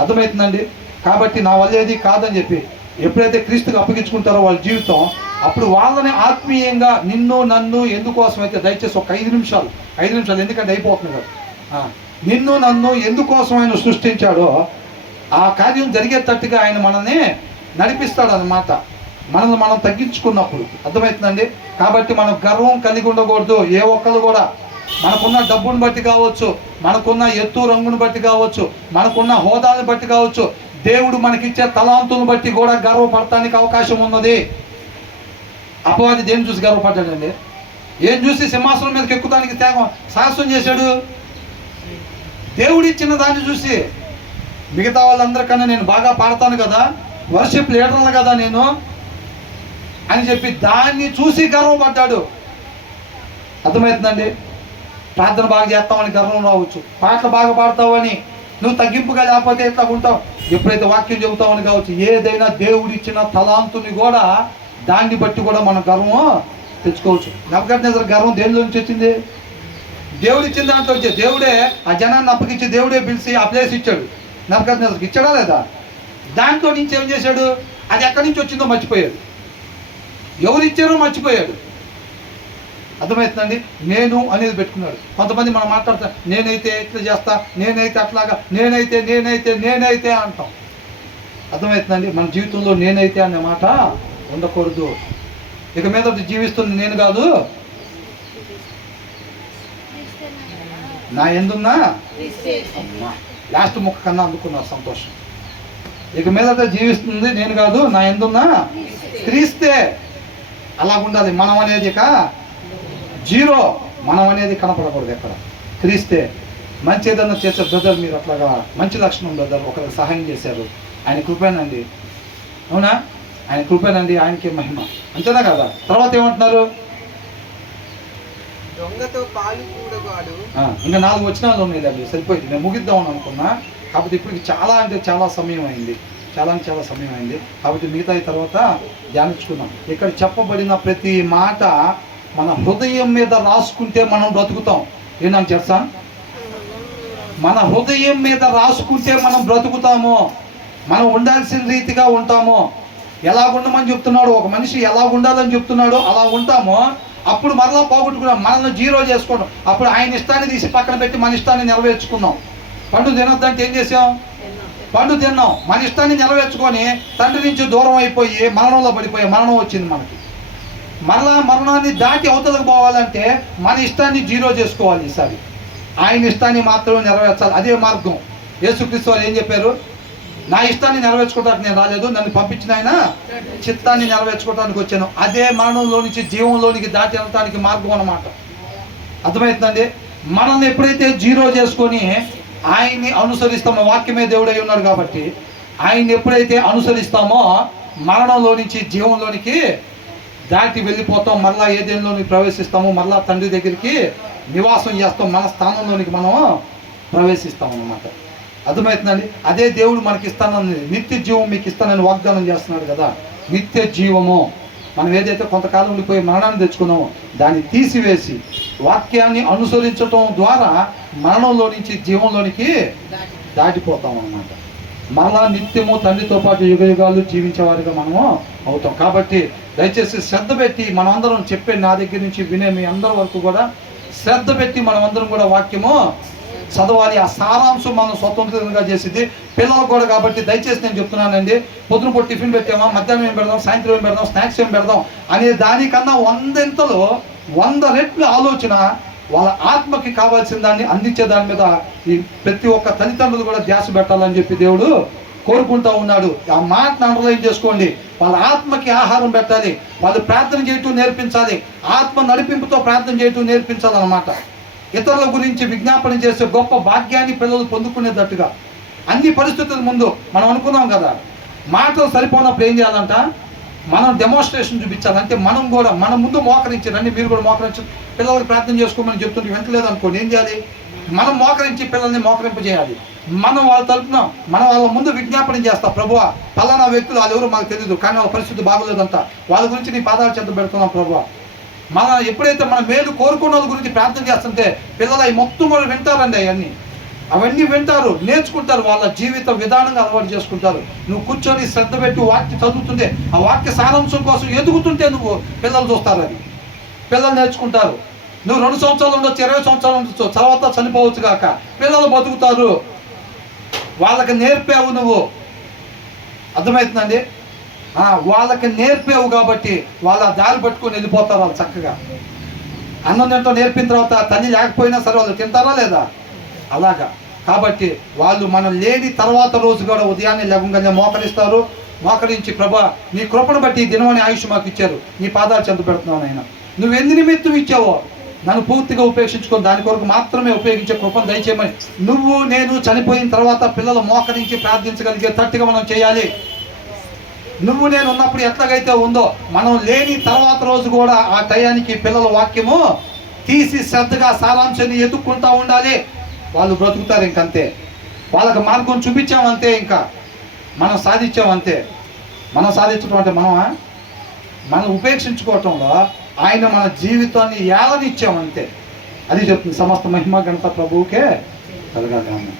అర్థమవుతుందండి? కాబట్టి నా వల్ల ఏది కాదని చెప్పి ఎప్పుడైతే క్రీస్తుకి అప్పగించుకుంటారో వాళ్ళ జీవితం, అప్పుడు వాళ్ళని ఆత్మీయంగా నిన్ను నన్ను ఎందుకోసమైతే, దయచేసి ఒక 5 నిమిషాలు ఎందుకంటే అయిపోతుంది కదా, నిన్ను నన్ను ఎందుకోసం ఆయన సృష్టించాడో ఆ కార్యం జరిగేటట్టుగా ఆయన మనల్ని నడిపిస్తాడు అన్నమాట, మనల్ని మనం తగ్గించుకున్నప్పుడు. అర్థమవుతుందండి? కాబట్టి మనం గర్వం కలిగి ఉండకూడదు. ఏ ఒక్కరు కూడా మనకున్న డబ్బును బట్టి కావచ్చు, మనకున్న ఎత్తు రంగును బట్టి కావచ్చు, మనకున్న హోదాను బట్టి కావచ్చు, దేవుడు మనకిచ్చే తలాంతులను బట్టి కూడా గర్వపడటానికి అవకాశం ఉన్నది. అపవాది దేన్ని చూసి గర్వపడ్డాడండి? ఏం చూసి సింహాసనం మీదకి ఎక్కుతానికి సాహసం చేశాడు? దేవుడు ఇచ్చిన దాన్ని చూసి. మిగతా వాళ్ళందరికన్నా నేను బాగా పాడతాను కదా, వర్షిప్ లీడర్లు కదా నేను అని చెప్పి దాన్ని చూసి గర్వపడ్డాడు. అర్థమవుతుందండి? ప్రార్థన బాగా చేస్తామని గర్వం రావచ్చు, పాటలు బాగా పాడతావని, నువ్వు తగ్గింపుగా లేకపోతే ఎట్లా ఉంటావు, ఎప్పుడైతే వాక్యం చెబుతావని కావచ్చు. ఏదైనా దేవుడిచ్చిన తలాంతుని కూడా దాన్ని బట్టి కూడా మనం గర్వం తెచ్చుకోవచ్చు. నెబుకద్నెజరు గర్వం దేనిలో నుంచి వచ్చింది? దేవుడు ఇచ్చిన దాంట్లో వచ్చే. దేవుడే ఆ జనాన్ని అప్పగించి దేవుడే పిలిచి ఆ ప్లేస్ ఇచ్చాడు. నెబుకద్నెజరుకి ఇచ్చాడా లేదా? దాంట్లో నుంచి ఏం చేశాడు? అది ఎక్కడి నుంచి వచ్చిందో మర్చిపోయాడు, ఎవరు ఇచ్చారో మర్చిపోయాడు. అర్థమవుతుందండి? నేను అనేది పెట్టుకున్నాడు. కొంతమంది మనం మాట్లాడతాం, నేనైతే ఇట్లా చేస్తా, నేనైతే అట్లాగా, నేనైతే అంటాం. అర్థమవుతుందండి? మన జీవితంలో నేనైతే అనే మాట ఉండకూడదు. ఇక మీద జీవిస్తుంది నేను కాదు, నా ఎందున్నా అమ్మా లాస్ట్ ముక్క కన్నా అందుకున్నారు, సంతోషం. ఇక మీద జీవిస్తుంది నేను కాదు, నా ఎందున్నా క్రీస్తే. అలా ఉండాలి. మనం అనేది ఇక జీరో, మనం అనేది కనపడకూడదు ఎక్కడ. క్రీస్తే. మంచి ఏదన్నా చేసే బ్రదర్, మీరు అట్లాగా మంచి లక్షణం బ్రదర్, ఒకరికి సహాయం చేశారు, ఆయన కృపేనండి. అవునా? ఆయన కృపేనండి, ఆయనకి మహిమ. అంతేనా కదా? తర్వాత ఏమంటున్నారు? దొంగతో పాలు కూడగాడు. ఇంకా 4 వచనాలు ఉన్నాయిలేండి, సరిపోయింది. నేను ముగిద్దామని అనుకున్నా, కాబట్టి ఇప్పటికి చాలా అంటే చాలా సమయం అయింది, చాలా సమయం అయింది. కాబట్టి మిగతా తర్వాత ధ్యానించుకుందాం. ఇక్కడ చెప్పబడిన ప్రతి మాట మన హృదయం మీద రాసుకుంటే మనం బ్రతుకుతాం. ఏంటని చెప్తా? మన హృదయం మీద రాసుకుంటే మనం బ్రతుకుతాము, మనం ఉండాల్సిన రీతిగా ఉంటాము. ఎలా ఉండమని చెప్తున్నాడు, ఒక మనిషి ఎలా ఉండాలని చెప్తున్నాడో అలా ఉంటామో, అప్పుడు మరలా పోగొట్టుకున్నాం, మనల్ని జీరో చేసుకోవడం. అప్పుడు ఆయన ఇష్టాన్ని తీసి పక్కన పెట్టి మన ఇష్టాన్ని నెరవేర్చుకున్నాం. పండు తినొద్దంటే ఏం చేసాం? పండు తిన్నాం. మన ఇష్టాన్ని నెరవేర్చుకొని తండ్రి నుంచి దూరం అయిపోయి మరణంలో పడిపోయి మరణం వచ్చింది మనకి. మరలా మరణాన్ని దాటి అవతలకు పోవాలంటే మన ఇష్టాన్ని జీరో చేసుకోవాలి. ఈసారి ఆయన ఇష్టాన్ని మాత్రమే నెరవేర్చాలి. అదే మార్గం. యేసుక్రీస్తు వారు ఏం చెప్పారు? నా ఇష్టాన్ని నెరవేర్చుకోవడానికి నేను రాలేదు, నన్ను పంపించిన ఆయన చిత్తాన్ని నెరవేర్చుకోవడానికి వచ్చాను. అదే మరణంలో నుంచి జీవంలోనికి దాటి వెళ్ళడానికి మార్గం అన్నమాట. అర్థమవుతుందండి? మనల్ని ఎప్పుడైతే జీరో చేసుకొని ఆయన్ని అనుసరిస్తామో, వాక్యమే దేవుడై ఉన్నాడు కాబట్టి ఆయన్ని ఎప్పుడైతే అనుసరిస్తామో మరణంలో నుంచి జీవంలోనికి దాటి వెళ్ళిపోతాం. మరలా ఏదేంలోనికి ప్రవేశిస్తాము, మరలా తండ్రి దగ్గరికి నివాసం చేస్తాం, మన స్థానంలోనికి మనం ప్రవేశిస్తాం అన్నమాట. అర్థమవుతుందండి? అదే దేవుడు మనకి ఇస్తానని, నిత్య జీవం మీకు ఇస్తానని వాగ్దానం చేస్తున్నాడు కదా. నిత్య జీవము మనం ఏదైతే కొంతకాలం ఉండిపోయి మరణాన్ని తెచ్చుకున్నామో దాన్ని తీసివేసి వాక్యాన్ని అనుసరించటం ద్వారా మరణంలో నుంచి జీవంలోనికి దాటిపోతాం అన్నమాట. మరలా నిత్యము తండ్రితో పాటు యుగయుగాలు జీవించేవారిగా మనము అవుతాం. కాబట్టి దయచేసి శ్రద్ధ పెట్టి మనమందరం చెప్పే, నా దగ్గర నుంచి వినే మీ అందరి వరకు కూడా శ్రద్ధ పెట్టి మనమందరం కూడా వాక్యము చదవాలి. ఆ సారాంశం మనం స్వతంత్రంగా చేసింది పిల్లలకు కూడా. కాబట్టి దయచేసి నేను చెప్తున్నానండి, పొద్దున పూట టిఫిన్ పెట్టామా, మధ్యాహ్నం ఏం పెడదాం, సాయంత్రం ఏం పెడదాం, స్నాక్స్ ఏం పెడదాం అనే దానికన్నా 100 రెట్లు ఆలోచన వాళ్ళ ఆత్మకి కావాల్సిన దాన్ని అందించే దాని మీద ఈ ప్రతి ఒక్క తల్లిదండ్రులు కూడా ధ్యాస పెట్టాలని చెప్పి దేవుడు కోరుకుంటూ ఉన్నాడు. ఆ మాటను అండర్లైన్ చేసుకోండి. వాళ్ళ ఆత్మకి ఆహారం పెట్టాలి, వాళ్ళు ప్రార్థన చేయటం నేర్పించాలి, ఆత్మ నడిపింపుతో ప్రార్థన చేయటం నేర్పించాలన్నమాట. ఇతరుల గురించి విజ్ఞాపన చేసే గొప్ప భాగ్యాన్ని పిల్లలు పొందుకునేటట్టుగా అన్ని పరిస్థితుల ముందు మనం అనుకున్నాం కదా, మాటలు సరిపోనప్పుడు ఏం చేయాలంట? మనం డెమోన్స్ట్రేషన్ చూపించాలి. అంటే మనం కూడా మన ముందు మోకరించి రండి, మీరు కూడా మోకరించి పిల్లలకు ప్రార్థన చేసుకోమని చెప్తుంటే వెంటలేదు అనుకోండి, ఏం చేయాలి? మనం మోకరించి పిల్లల్ని మోకరింపు చేయాలి. మనం వాళ్ళ తరపున మనం వాళ్ళ ముందు విజ్ఞాపనం చేస్తాం, ప్రభువా పలానా వ్యక్తులు వాళ్ళు ఎవరు మాకు తెలియదు, కానీ వాళ్ళ పరిస్థితి బాగోలేదంట, వాళ్ళ గురించి నీ పాదాల చెంత పెడుతున్నాం ప్రభువా. మన ఎప్పుడైతే మన మేలు కోరుకున్న వాళ్ళ గురించి ప్రార్థన చేస్తుంటే పిల్లలు అవి మొత్తం కూడా వింటారండి. అవన్నీ వింటారు, నేర్చుకుంటారు, వాళ్ళ జీవిత విధానంగా అలవాటు చేసుకుంటారు. నువ్వు కూర్చొని శ్రద్ధ పెట్టి వాక్యం చదువుతుంటే ఆ వాక్య సారాంశం కోసం ఎదుగుతుంటే నువ్వు పిల్లలు చూస్తారు, అది పిల్లలు నేర్చుకుంటారు. నువ్వు 2 సంవత్సరాలు ఉండొచ్చు, 20 సంవత్సరాలు ఉండొచ్చు, తర్వాత చనిపోవచ్చు కాక పిల్లలు బతుకుతారు. వాళ్ళకి నేర్పావు నువ్వు. అర్థమవుతుందండి? వాళ్ళకి నేర్పావు కాబట్టి వాళ్ళ దారి పట్టుకొని వెళ్ళిపోతారు. వాళ్ళు చక్కగా అన్నం తింటూ నేర్పిన తర్వాత తల్లి లేకపోయినా సరే వాళ్ళు తింటారా లేదా? అలాగా. కాబట్టి వాళ్ళు మనం లేని తర్వాత రోజు కూడా ఉదయాన్నే లేవగానే మోకరిస్తారు. మోకరించి, ప్రభా నీ కృపను బట్టి ఈ దినమని ఆయుష్ మాకు ఇచ్చారు, నీ పాదాలు చెంత పెడుతున్నావు నాయన, నువ్వు ఎందు నిమిత్తం ఇచ్చావో నన్ను పూర్తిగా ఉపేక్షించుకొని దాని కొరకు మాత్రమే ఉపయోగించే కృపను దయచేయమని. నువ్వు నేను చనిపోయిన తర్వాత పిల్లలు మోకరించి ప్రార్థించగలిగే తట్టుగా మనం చేయాలి. నువ్వు నేను ఉన్నప్పుడు ఎట్లాగైతే ఉందో మనం లేని తర్వాత రోజు కూడా ఆ టయానికి పిల్లల వాక్యము తీసి శ్రద్ధగా సారాంశాన్ని ఎదుక్కుంటూ ఉండాలి. వాళ్ళు బ్రతుకుతారు. ఇంకంతే, వాళ్ళకి మార్గం చూపించామంతే, ఇంకా మనం సాధించామంతే. మనం సాధించడం అంటే మనం ఉపేక్షించుకోవటంలో ఆయన మన జీవితాన్ని ఏలనిచ్చామంతే. అది చెప్తుంది. సమస్త మహిమ ఘనత ప్రభువుకే కలగాలి.